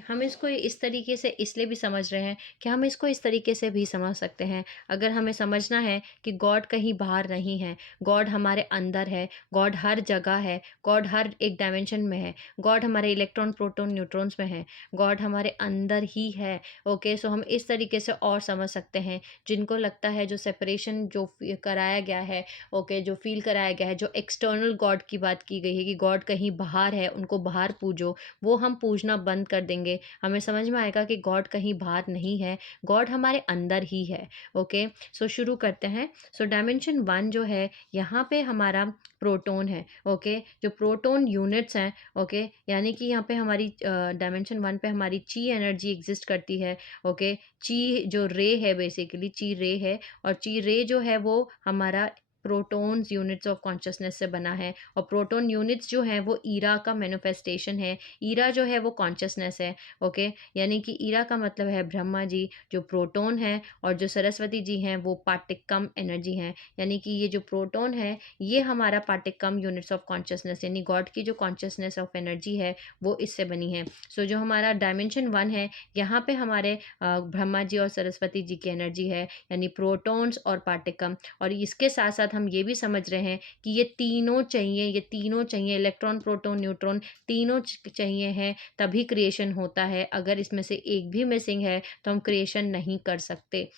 हम इसको इस तरीके से इसलिए भी समझ रहे हैं कि हम इसको इस तरीके से भी समझ सकते हैं। अगर हमें समझना है कि गॉड कहीं बाहर नहीं है, गॉड हमारे अंदर है, गॉड हर जगह है, गॉड हर एक डायमेंशन में है, गॉड हमारे इलेक्ट्रॉन, प्रोटॉन, न्यूट्रॉन्स में है, गॉड हमारे अंदर ही है। ओके, सो हम इस तरीके से और समझ सकते हैं। जिनको लगता है जो सेपरेशन जो कराया गया है, ओके, जो फील कराया गया है, जो एक्सटर्नल गॉड की बात की गई है कि गॉड कहीं बाहर है, उनको बाहर पूजो, वो हम पूजना बंद कर देंगे। हमें समझ में आएगा कि गॉड कहीं बाहर नहीं है, गॉड हमारे अंदर ही है। ओके, सो शुरू करते हैं। सो डायमेंशन 1 जो है, यहाँ पे हमारा प्रोटॉन है। ओके, जो प्रोटॉन यूनिट्स हैं, ओके, यानी कि यहाँ पे हमारी डायमेंशन 1 पे हमारी ची एनर्जी एग्जिस्ट करती है। ओके, ची जो रे है, बेसिकली ची रे है, और ची रे जो है वो हमारा प्रोटॉन्स यूनिट्स ऑफ कॉन्शियसनेस से बना है। और प्रोटॉन यूनिट्स जो हैं वो ईरा का मैनिफेस्टेशन है। ईरा जो है वो कॉन्शियसनेस है। ओके, यानी कि ईरा का मतलब है ब्रह्मा जी जो प्रोटॉन है, और जो सरस्वती जी हैं वो पार्टिकम एनर्जी हैं। यानी कि ये जो प्रोटॉन है ये हमारा पार्टिकम यूनिट्स ऑफ कॉन्शियसनेस, यानी गॉड की जो कॉन्शियसनेस ऑफ एनर्जी है वो इससे बनी है। सो जो हमारा डायमेंशन 1 है, यहाँ पे हमारे ब्रह्मा जी और सरस्वती जी की एनर्जी है, यानी प्रोटॉन्स और पार्टिकम। और इसके साथ साथ हम ये भी समझ रहे हैं कि ये तीनों चाहिए, ये तीनों चाहिए, इलेक्ट्रॉन, प्रोटॉन, न्यूट्रॉन, तीनों चाहिए हैं, तभी क्रिएशन होता है। अगर इसमें से एक भी मिसिंग है तो हम क्रिएशन नहीं कर सकते।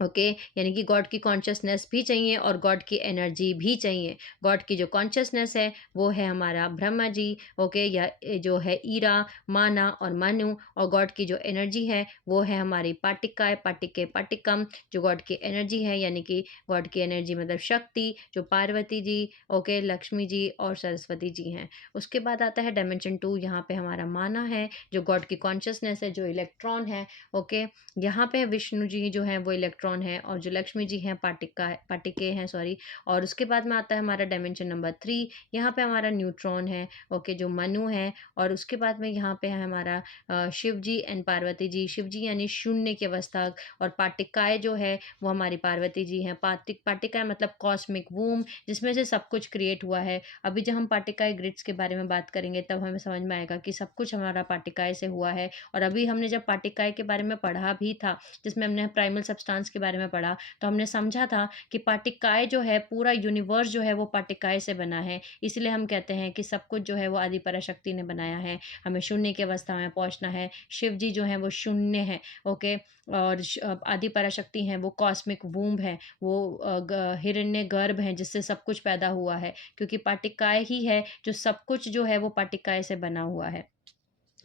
ओके, यानी कि गॉड की कॉन्शियसनेस भी चाहिए और गॉड की एनर्जी भी चाहिए। गॉड की जो कॉन्शियसनेस है वो है हमारा ब्रह्मा जी, ओके, या जो है ईरा, माना और मनु, और गॉड की जो एनर्जी है वो है हमारी पाटिकाय, पाटिके, पाटिकम, जो गॉड की एनर्जी है, यानी कि गॉड की एनर्जी मतलब शक्ति, जो पार्वती जी, ओके, लक्ष्मी जी और सरस्वती जी हैं। उसके बाद आता है डायमेंशन 2, यहाँ पे हमारा माना है जो गॉड की कॉन्शियसनेस है, जो इलेक्ट्रॉन है। ओके, यहाँ पे विष्णु जी जो हैं वो इलेक्ट्रॉन है, और जो लक्ष्मी जी हैं पाटिके हैं, सॉरी। और उसके बाद में आता है हमारा डायमेंशन नंबर 3, यहाँ पे हमारा न्यूट्रॉन है, ओके, जो मनु है। और उसके बाद में यहाँ पे है हमारा शिव जी एंड पार्वती जी। शिव जी यानी शून्य की अवस्था, और पाटिकाएँ जो है वो हमारी पार्वती जी हैं। पाटिकाएँ मतलब कॉस्मिक वूम, जिसमें से सब कुछ क्रिएट हुआ है। अभी जब हम पाटिकाएँ ग्रिड्स के बारे में बात करेंगे तब हमें समझ में आएगा कि सब कुछ हमारा पाटिकाएँ से हुआ है। और अभी हमने जब पाटिकाएँ के बारे में पढ़ा भी था, जिसमें हमने प्राइमल सब्सटेंस के बारे में पढ़ा, तो हमने समझा था कि पाटिकाएँ जो है, पूरा यूनिवर्स जो है वो पाटिकाएँ से बना है। इसलिए हम कहते हैं कि सब कुछ जो है वो आदि पराशक्ति ने बनाया है। हमें शून्य की अवस्था में पहुंचना है। शिव जी जो हैं वो शून्य है, ओके, और आदि पराशक्ति हैं वो कॉस्मिक वूम्ब है, वो हिरण्य गर्भ हैं जिससे सब कुछ पैदा हुआ है, क्योंकि पाटिकाएँ ही है जो सब कुछ जो है वो पाटिकाएँ से बना हुआ है।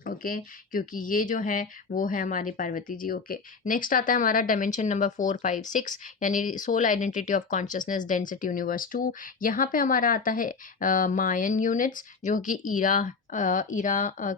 ओके, क्योंकि ये जो है वो है हमारी पार्वती जी। ओके, नेक्स्ट आता है हमारा डायमेंशन नंबर 4, 5, 6, यानी soul identity of consciousness density universe 2। यहाँ पे हमारा आता है मायन यूनिट्स, जो कि ईरा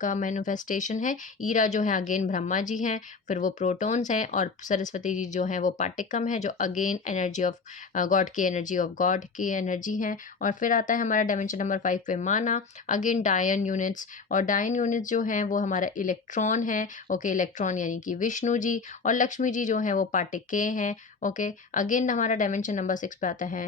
का मैनिफेस्टेशन है। ईरा जो है अगेन ब्रह्मा जी हैं, फिर वो प्रोटॉन्स हैं, और सरस्वती जी जो हैं वो पार्टिकम है, जो अगेन एनर्जी ऑफ गॉड की एनर्जी ऑफ गॉड की एनर्जी है। और फिर आता है हमारा डायमेंशन नंबर 5 पे माना, अगेन डायन यूनिट्स, और डायन यूनिट्स जो हैं वो वो हमारा इलेक्ट्रॉन है। ओके, इलेक्ट्रॉन यानी कि विष्णु जी, और लक्ष्मी जी जो है वो पार्टिके हैं। ओके, अगेन हमारा डायमेंशन नंबर 6 पे आता है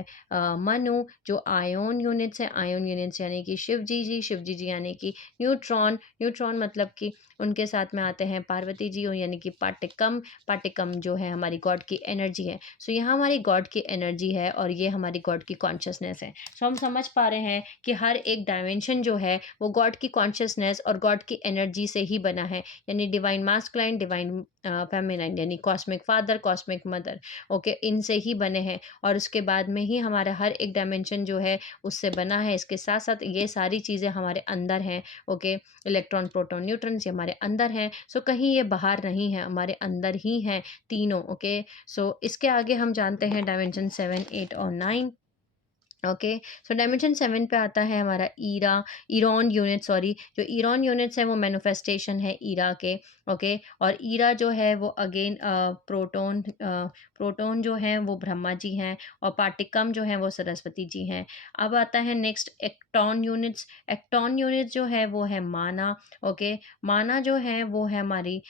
मनु, जो आयोन यूनिट्स है। आयोन यूनिट्स यानी कि शिव जी, शिव जी यानी कि न्यूट्रॉन। न्यूट्रॉन मतलब कि उनके साथ में आते हैं पार्वती जी, यानी कि पाटिकम। पाटिकम जो है हमारी गॉड की एनर्जी है। सो यहाँ हमारी गॉड की एनर्जी है और ये हमारी गॉड की कॉन्शियसनेस है। सो हम समझ पा रहे हैं कि हर एक डायमेंशन जो है वो गॉड की कॉन्शियसनेस और गॉड की एनर्जी से ही बना है, यानी डिवाइन मास्कुलाइन, डिवाइन फेमिनाइन, यानी cosmic father, cosmic mother. Okay, इनसे ही बने हैं और उसके बाद में ही हमारा हर एक डायमेंशन जो है उससे बना है। इसके साथ साथ ये सारी चीज़ें हमारे अंदर हैं। ओके, इलेक्ट्रॉन, प्रोटॉन, न्यूट्रॉन ये हमारे अंदर हैं। सो कहीं ये बाहर नहीं है, हमारे अंदर ही हैं तीनों। ओके, सो इसके आगे हम जानते हैं डायमेंशन 7, 8 और 9। ओके, सो डायमेंशन 7 पे आता है हमारा ईरॉन यूनिट। सॉरी, जो ईरॉन यूनिट्स है वो मैनिफेस्टेशन है ईरा के। ओके, और ईरा जो है वो अगेन प्रोटोन जो है वो ब्रह्मा जी हैं, और पार्टिकम जो है वो सरस्वती जी हैं। अब आता है नेक्स्ट एक्टॉन यूनिट्स। एक्टॉन यूनिट जो है वो है माना। ओके, माना जो है वो है हमारी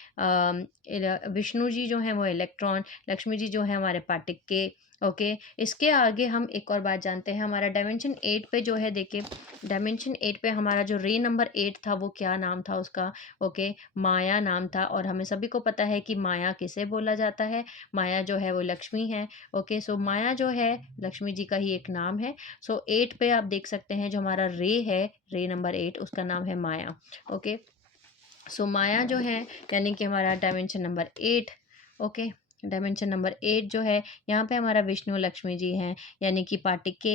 विष्णु जी जो है वो इलेक्ट्रॉन, लक्ष्मी जी जो है हमारे पार्टिके। ओके, इसके आगे हम एक और बात जानते हैं। हमारा डायमेंशन 8 पे जो है, देखिए डायमेंशन 8 पे हमारा जो रे नंबर 8 था वो क्या नाम था उसका? ओके, माया नाम था। और हमें सभी को पता है कि माया किसे बोला जाता है। माया जो है वो लक्ष्मी है। ओके, सो माया जो है लक्ष्मी जी का ही एक नाम है। सो 8 पे आप देख सकते हैं जो हमारा रे है, रे नंबर 8, उसका नाम है माया। ओके, सो माया जो है यानी कि हमारा dimension number 8। Okay, dimension number 8 जो है, यहाँ पे हमारा विष्णु लक्ष्मी जी हैं, यानी कि पार्टिके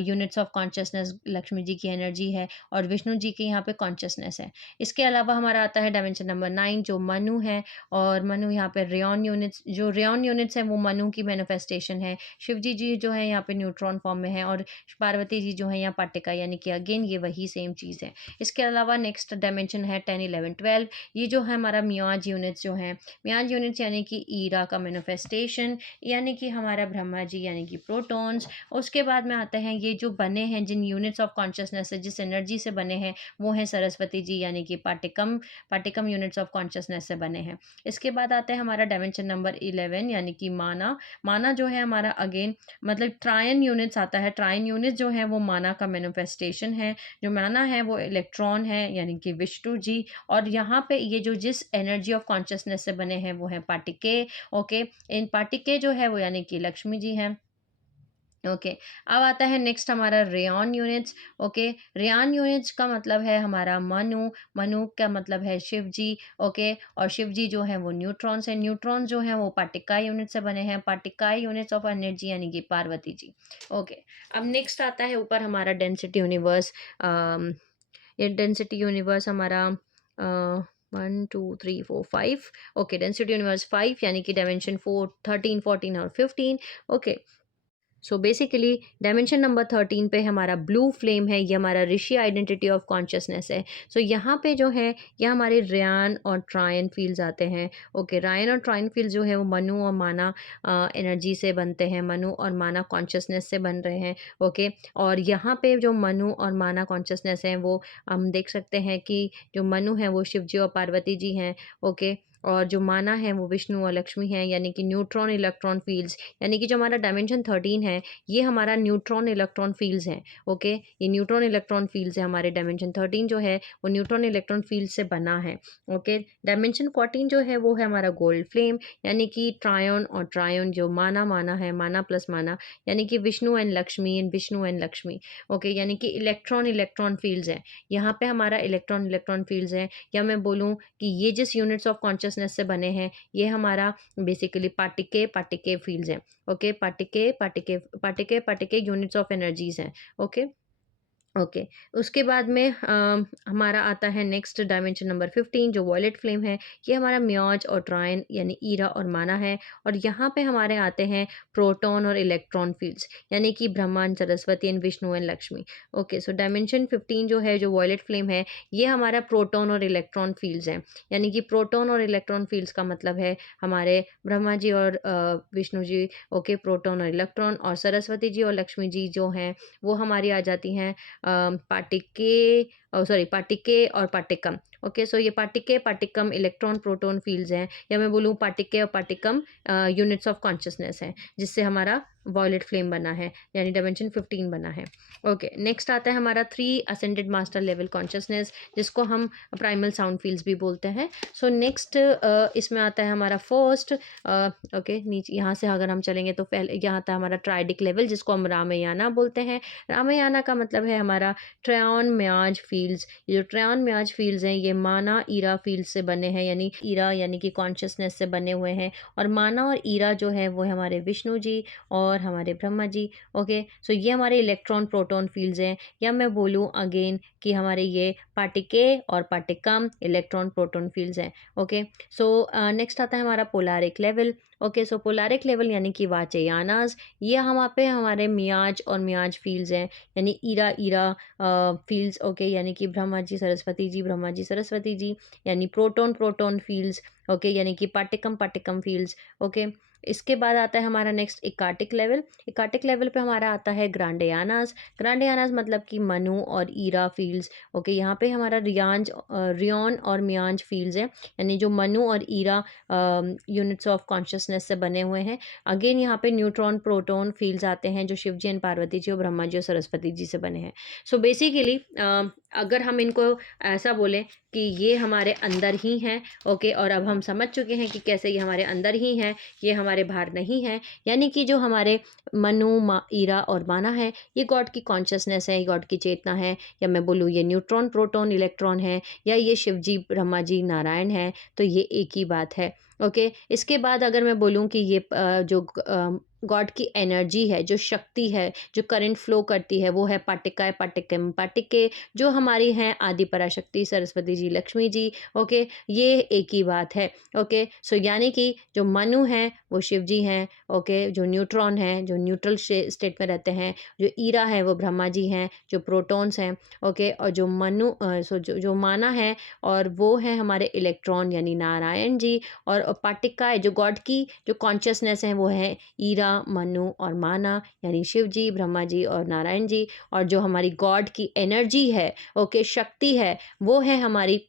units of consciousness Lakshmi ji की एनर्जी है और विष्णु जी की यहाँ पे कॉन्शियसनेस है। इसके अलावा हमारा आता है डायमेंशन नंबर 9 जो मनु है, और मनु यहाँ पे रेयन यूनिट्स, जो रेयन यूनिट्स है वो मनु की मैनिफेस्टेशन है। शिव जी जो है यहाँ पे न्यूट्रॉन फॉर्म में है, और पार्वती जी जो है यहाँ पार्टिका, यानी कि अगेन ये वही सेम चीज़ है। इसके अलावा नेक्स्ट डायमेंशन है 10, 11, 12। ये जो है हमारा मियाज यूनिट्स जो है, मियाज यूनिट्स यानी कि ईरा का मैनिफेस्टेशन, यानी कि हमारा ब्रह्मा जी यानी कि प्रोटॉन्स। उसके बाद में आते हैं ये जो बने हैं, जिन यूनिट्स ऑफ कॉन्शियसनेस से, जिस एनर्जी से बने हैं, वो हैं सरस्वती जी, यानी कि पार्टिकम। पार्टिकम यूनिट्स ऑफ कॉन्शियसनेस से बने हैं। इसके बाद आता है हमारा डायमेंशन नंबर 11 यानी कि माना। माना जो है हमारा अगेन मतलब ट्रायन यूनिट्स आता है। ट्रायन यूनिट्स जो है वो माना का मैनिफेस्टेशन है। जो माना है वो इलेक्ट्रॉन है, यानी कि विष्णु जी। और यहाँ पे ये जो जिस एनर्जी ऑफ कॉन्शियसनेस से बने हैं वो है पार्टिके। ओके, इन पार्टिके जो है वो यानी कि लक्ष्मी जी हैं। ओके, अब आता है नेक्स्ट हमारा rayon units. Okay, rayon units का मतलब है हमारा मनु। मनु का मतलब है शिव जी। ओके, और शिव जी जो है वो न्यूट्रॉन्स है। न्यूट्रॉन जो है वो पार्टिकाई यूनिट से बने हैं, पार्टिकाई यूनिट्स ऑफ एनर्जी यानी कि पार्वती जी। ओके, अब नेक्स्ट आता है ऊपर हमारा डेंसिटी यूनिवर्स। ये डेंसिटी यूनिवर्स हमारा 1 2 3 4 5। ओके, डेंसिटी यूनिवर्स 5 यानी कि डायमेंशन 4, 13, 14 और 15। Okay, so basically dimension number 13 पे हमारा ब्लू फ्लेम है, ये हमारा ऋषि आइडेंटिटी ऑफ कॉन्शियसनेस है। सो यहाँ पे जो है ये हमारे रयान और ट्रायन फील्ड्स आते हैं। ओके, रायन और ट्रायन फील्ड्स जो है वो मनु और माना एनर्जी से बनते हैं, मनु और माना कॉन्शियसनेस से बन रहे हैं। ओके, और यहाँ पे जो मनु और माना कॉन्शियसनेस है वो हम देख सकते हैं कि जो मनु है वो शिव जी और पार्वती जी हैं। ओके, और जो माना है वो विष्णु और लक्ष्मी हैं, यानी कि न्यूट्रॉन इलेक्ट्रॉन फील्ड्स, यानी कि जो हमारा डायमेंशन 13 है ये हमारा न्यूट्रॉन इलेक्ट्रॉन फील्ड्स हैं। ओके, ये न्यूट्रॉन इलेक्ट्रॉन फील्ड्स है, हमारे डायमेंशन 13 जो है वो न्यूट्रॉन इलेक्ट्रॉन फील्ड से बना है। ओके, डायमेंशन 14 जो है वो है हमारा गोल्ड फ्लेम, यानी कि ट्रायन और ट्रायन, जो माना माना है, माना प्लस माना, यानी कि Vishnu and Lakshmi and Vishnu and Lakshmi. Okay, यानी कि इलेक्ट्रॉन इलेक्ट्रॉन फील्ड्स हैं, यहाँ पे हमारा इलेक्ट्रॉन इलेक्ट्रॉन फील्ड्स हैं। या मैं बोलूँ कि ये जिस यूनिट्स ऑफ कॉन्शियसनेस से बने हैं ये हमारा बेसिकली पार्टिके पार्टिके फील्ड्स हैं। ओके, पार्टिके पार्टिके पार्टिके पार्टिके यूनिट्स ऑफ एनर्जीज हैं। ओके, ओके, उसके बाद में हमारा आता है नेक्स्ट डायमेंशन नंबर 15 जो वॉयलेट फ्लेम है। ये हमारा म्योज और ट्रायन यानी ईरा और माना है, और यहाँ पे हमारे आते हैं प्रोटॉन और इलेक्ट्रॉन फील्ड्स, यानी कि ब्रह्मांड, Saraswati and Vishnu and Lakshmi. Okay, so dimension 15 जो है, जो वॉयलेट फ्लेम है, ये हमारा प्रोटॉन और इलेक्ट्रॉन फील्ड्स हैं, यानी कि प्रोटॉन और इलेक्ट्रॉन फील्ड्स का मतलब है हमारे ब्रह्मा जी और विष्णु जी। ओके, प्रोटॉन और इलेक्ट्रॉन, और सरस्वती जी और लक्ष्मी जी जो हैं वो हमारी आ जाती हैं पार्टिके, सॉरी पार्टिके और पार्टिकम। ओके, सो ये पार्टिके पार्टिकम इलेक्ट्रॉन प्रोटॉन फील्ड्स हैं, या मैं बोलूँ पार्टिके और पार्टिकम यूनिट्स ऑफ कॉन्शियसनेस हैं, जिससे हमारा वॉयलेट फ्लेम बना है, यानी डायमेंशन 15 बना है। ओके, नेक्स्ट आता है हमारा 3 असेंडेड मास्टर लेवल कॉन्शियसनेस, जिसको हम प्राइमल साउंड फील्ड्स भी बोलते हैं। सो नेक्स्ट इसमें आता है हमारा फर्स्ट, ओके, नीचे यहाँ से अगर हम चलेंगे तो पहले यहाँ आता है हमारा ट्राइडिक लेवल, जिसको हम रामायाना बोलते हैं। रामायाना का मतलब है हमारा ट्रायन म्याज फील्ड्स। ये जो ट्रायन म्याज फील्ड्स हैं, ये माना ईरा फील्ड से बने हैं, यानी ईरा यानी कि कॉन्शियसनेस से बने हुए हैं। और माना और ईरा जो है वो है हमारे विष्णु जी और हमारे ब्रह्मा जी। ओके, सो ये हमारे इलेक्ट्रॉन प्रोटॉन फील्ड्स हैं, या मैं बोलूँ अगेन कि हमारे ये पार्टिके और पार्टिकम इलेक्ट्रॉन प्रोटॉन फील्ड्स हैं। ओके, सो नेक्स्ट आता है हमारा पोलारिक लेवल। ओके, सो पोलारिक लेवल यानी कि वाचयानास, ये वहाँ पे हमारे मियाज और मियाज फील्ड्स हैं, यानी ईरा ईरा फील्ड्स। ओके, यानी कि ब्रह्मा जी सरस्वती जी, ब्रह्मा जी सरस्वती जी, यानी प्रोटॉन प्रोटॉन फील्ड्स। ओके, यानी कि पार्टिकम पार्टिकम फील्ड्स। ओके, इसके बाद आता है हमारा नेक्स्ट इकार्टिक लेवल। इकार्टिक लेवल पे हमारा आता है ग्रांडेयानास। ग्रांडेयानास मतलब कि मनु और ईरा फील्ड्स। ओके, यहाँ पे हमारा रियॉन और मियांज फील्ड्स हैं, यानी जो मनु और ईरा यूनिट्स ऑफ कॉन्शियसनेस से बने हुए हैं। अगेन यहाँ पे न्यूट्रॉन प्रोटॉन फील्ड्स आते हैं, जो शिव जी एंड पार्वती जी और ब्रह्मा जी और सरस्वती जी से बने हैं। सो बेसिकली अगर हम इनको ऐसा बोलें कि ये हमारे अंदर ही हैं। ओके, और अब हम समझ चुके हैं कि कैसे ये हमारे अंदर ही हैं, ये हमारे बाहर नहीं है। यानी कि जो हमारे मनु ईरा और माना है, ये गॉड की कॉन्शियसनेस है, ये गॉड की चेतना है, या मैं बोलूँ ये न्यूट्रॉन प्रोटॉन इलेक्ट्रॉन है, या ये शिव जी ब्रह्मा जी नारायण है, तो ये एक ही बात है। ओके, इसके बाद अगर मैं बोलूँ कि ये जो गॉड की एनर्जी है, जो शक्ति है, जो करंट फ्लो करती है, वो है पाटिकाए पाटिकम पाटिके, जो हमारी हैं आदि पराशक्ति सरस्वती जी लक्ष्मी जी। ओके, ये एक ही बात है। ओके, सो यानी कि जो मनु हैं वो शिव जी हैं। ओके, जो न्यूट्रॉन हैं, जो न्यूट्रल स्टेट में रहते हैं, जो ईरा है वो ब्रह्मा जी हैं, जो प्रोटॉन्स हैं। ओके, और जो जो माना है, और वो है हमारे इलेक्ट्रॉन यानी नारायण जी। और पाटिकाएँ जो गॉड की जो कॉन्शियसनेस है, वो है ईरा, मनु और माना, यानी शिव जी, ब्रह्मा जी और नारायण जी। और जो हमारी गॉड की एनर्जी है, ओके, शक्ति है, वो है हमारी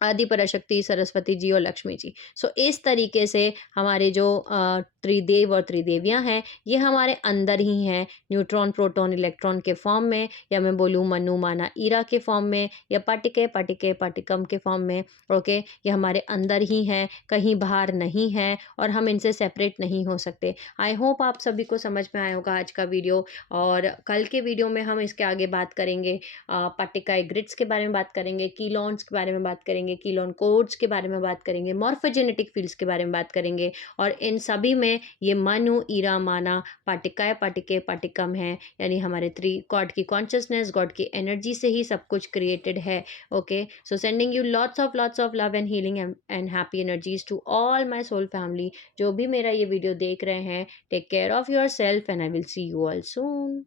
आदि पराशक्ति सरस्वती जी और लक्ष्मी जी। सो इस तरीके से हमारे जो त्रिदेव और त्रिदेवियाँ हैं, ये हमारे अंदर ही हैं, न्यूट्रॉन प्रोटॉन इलेक्ट्रॉन के फॉर्म में, या मैं बोलूँ मनु माना ईरा के फॉर्म में, या पाटिके पाटिके पाटिकम के फॉर्म में। ओके, ये हमारे अंदर ही हैं, कहीं बाहर नहीं है, और हम इनसे सेपरेट नहीं हो सकते। आई होप आप सभी को समझ में आया होगा आज का वीडियो, और कल के वीडियो में हम इसके आगे बात करेंगे, पाटिकाए ग्रिड्स के बारे में बात करेंगे, कीलॉन्स के बारे में बात करेंगे, कीलॉन कोड्स के बारे में बात करेंगे, मॉर्फोजेनेटिक फील्ड्स के बारे में बात करेंगे। और इन सभी में ये मनु ईरा माना पाटिकाए पाटिके पाटिकम है, यानी हमारे गॉड की कॉन्शियसनेस, गॉड की एनर्जी से ही सब कुछ क्रिएटेड है। Okay, so sending you lots of love and healing and happy energies to all my soul family. जो भी मेरा ये वीडियो देख रहे हैं, take care of yourself and I will see you all soon.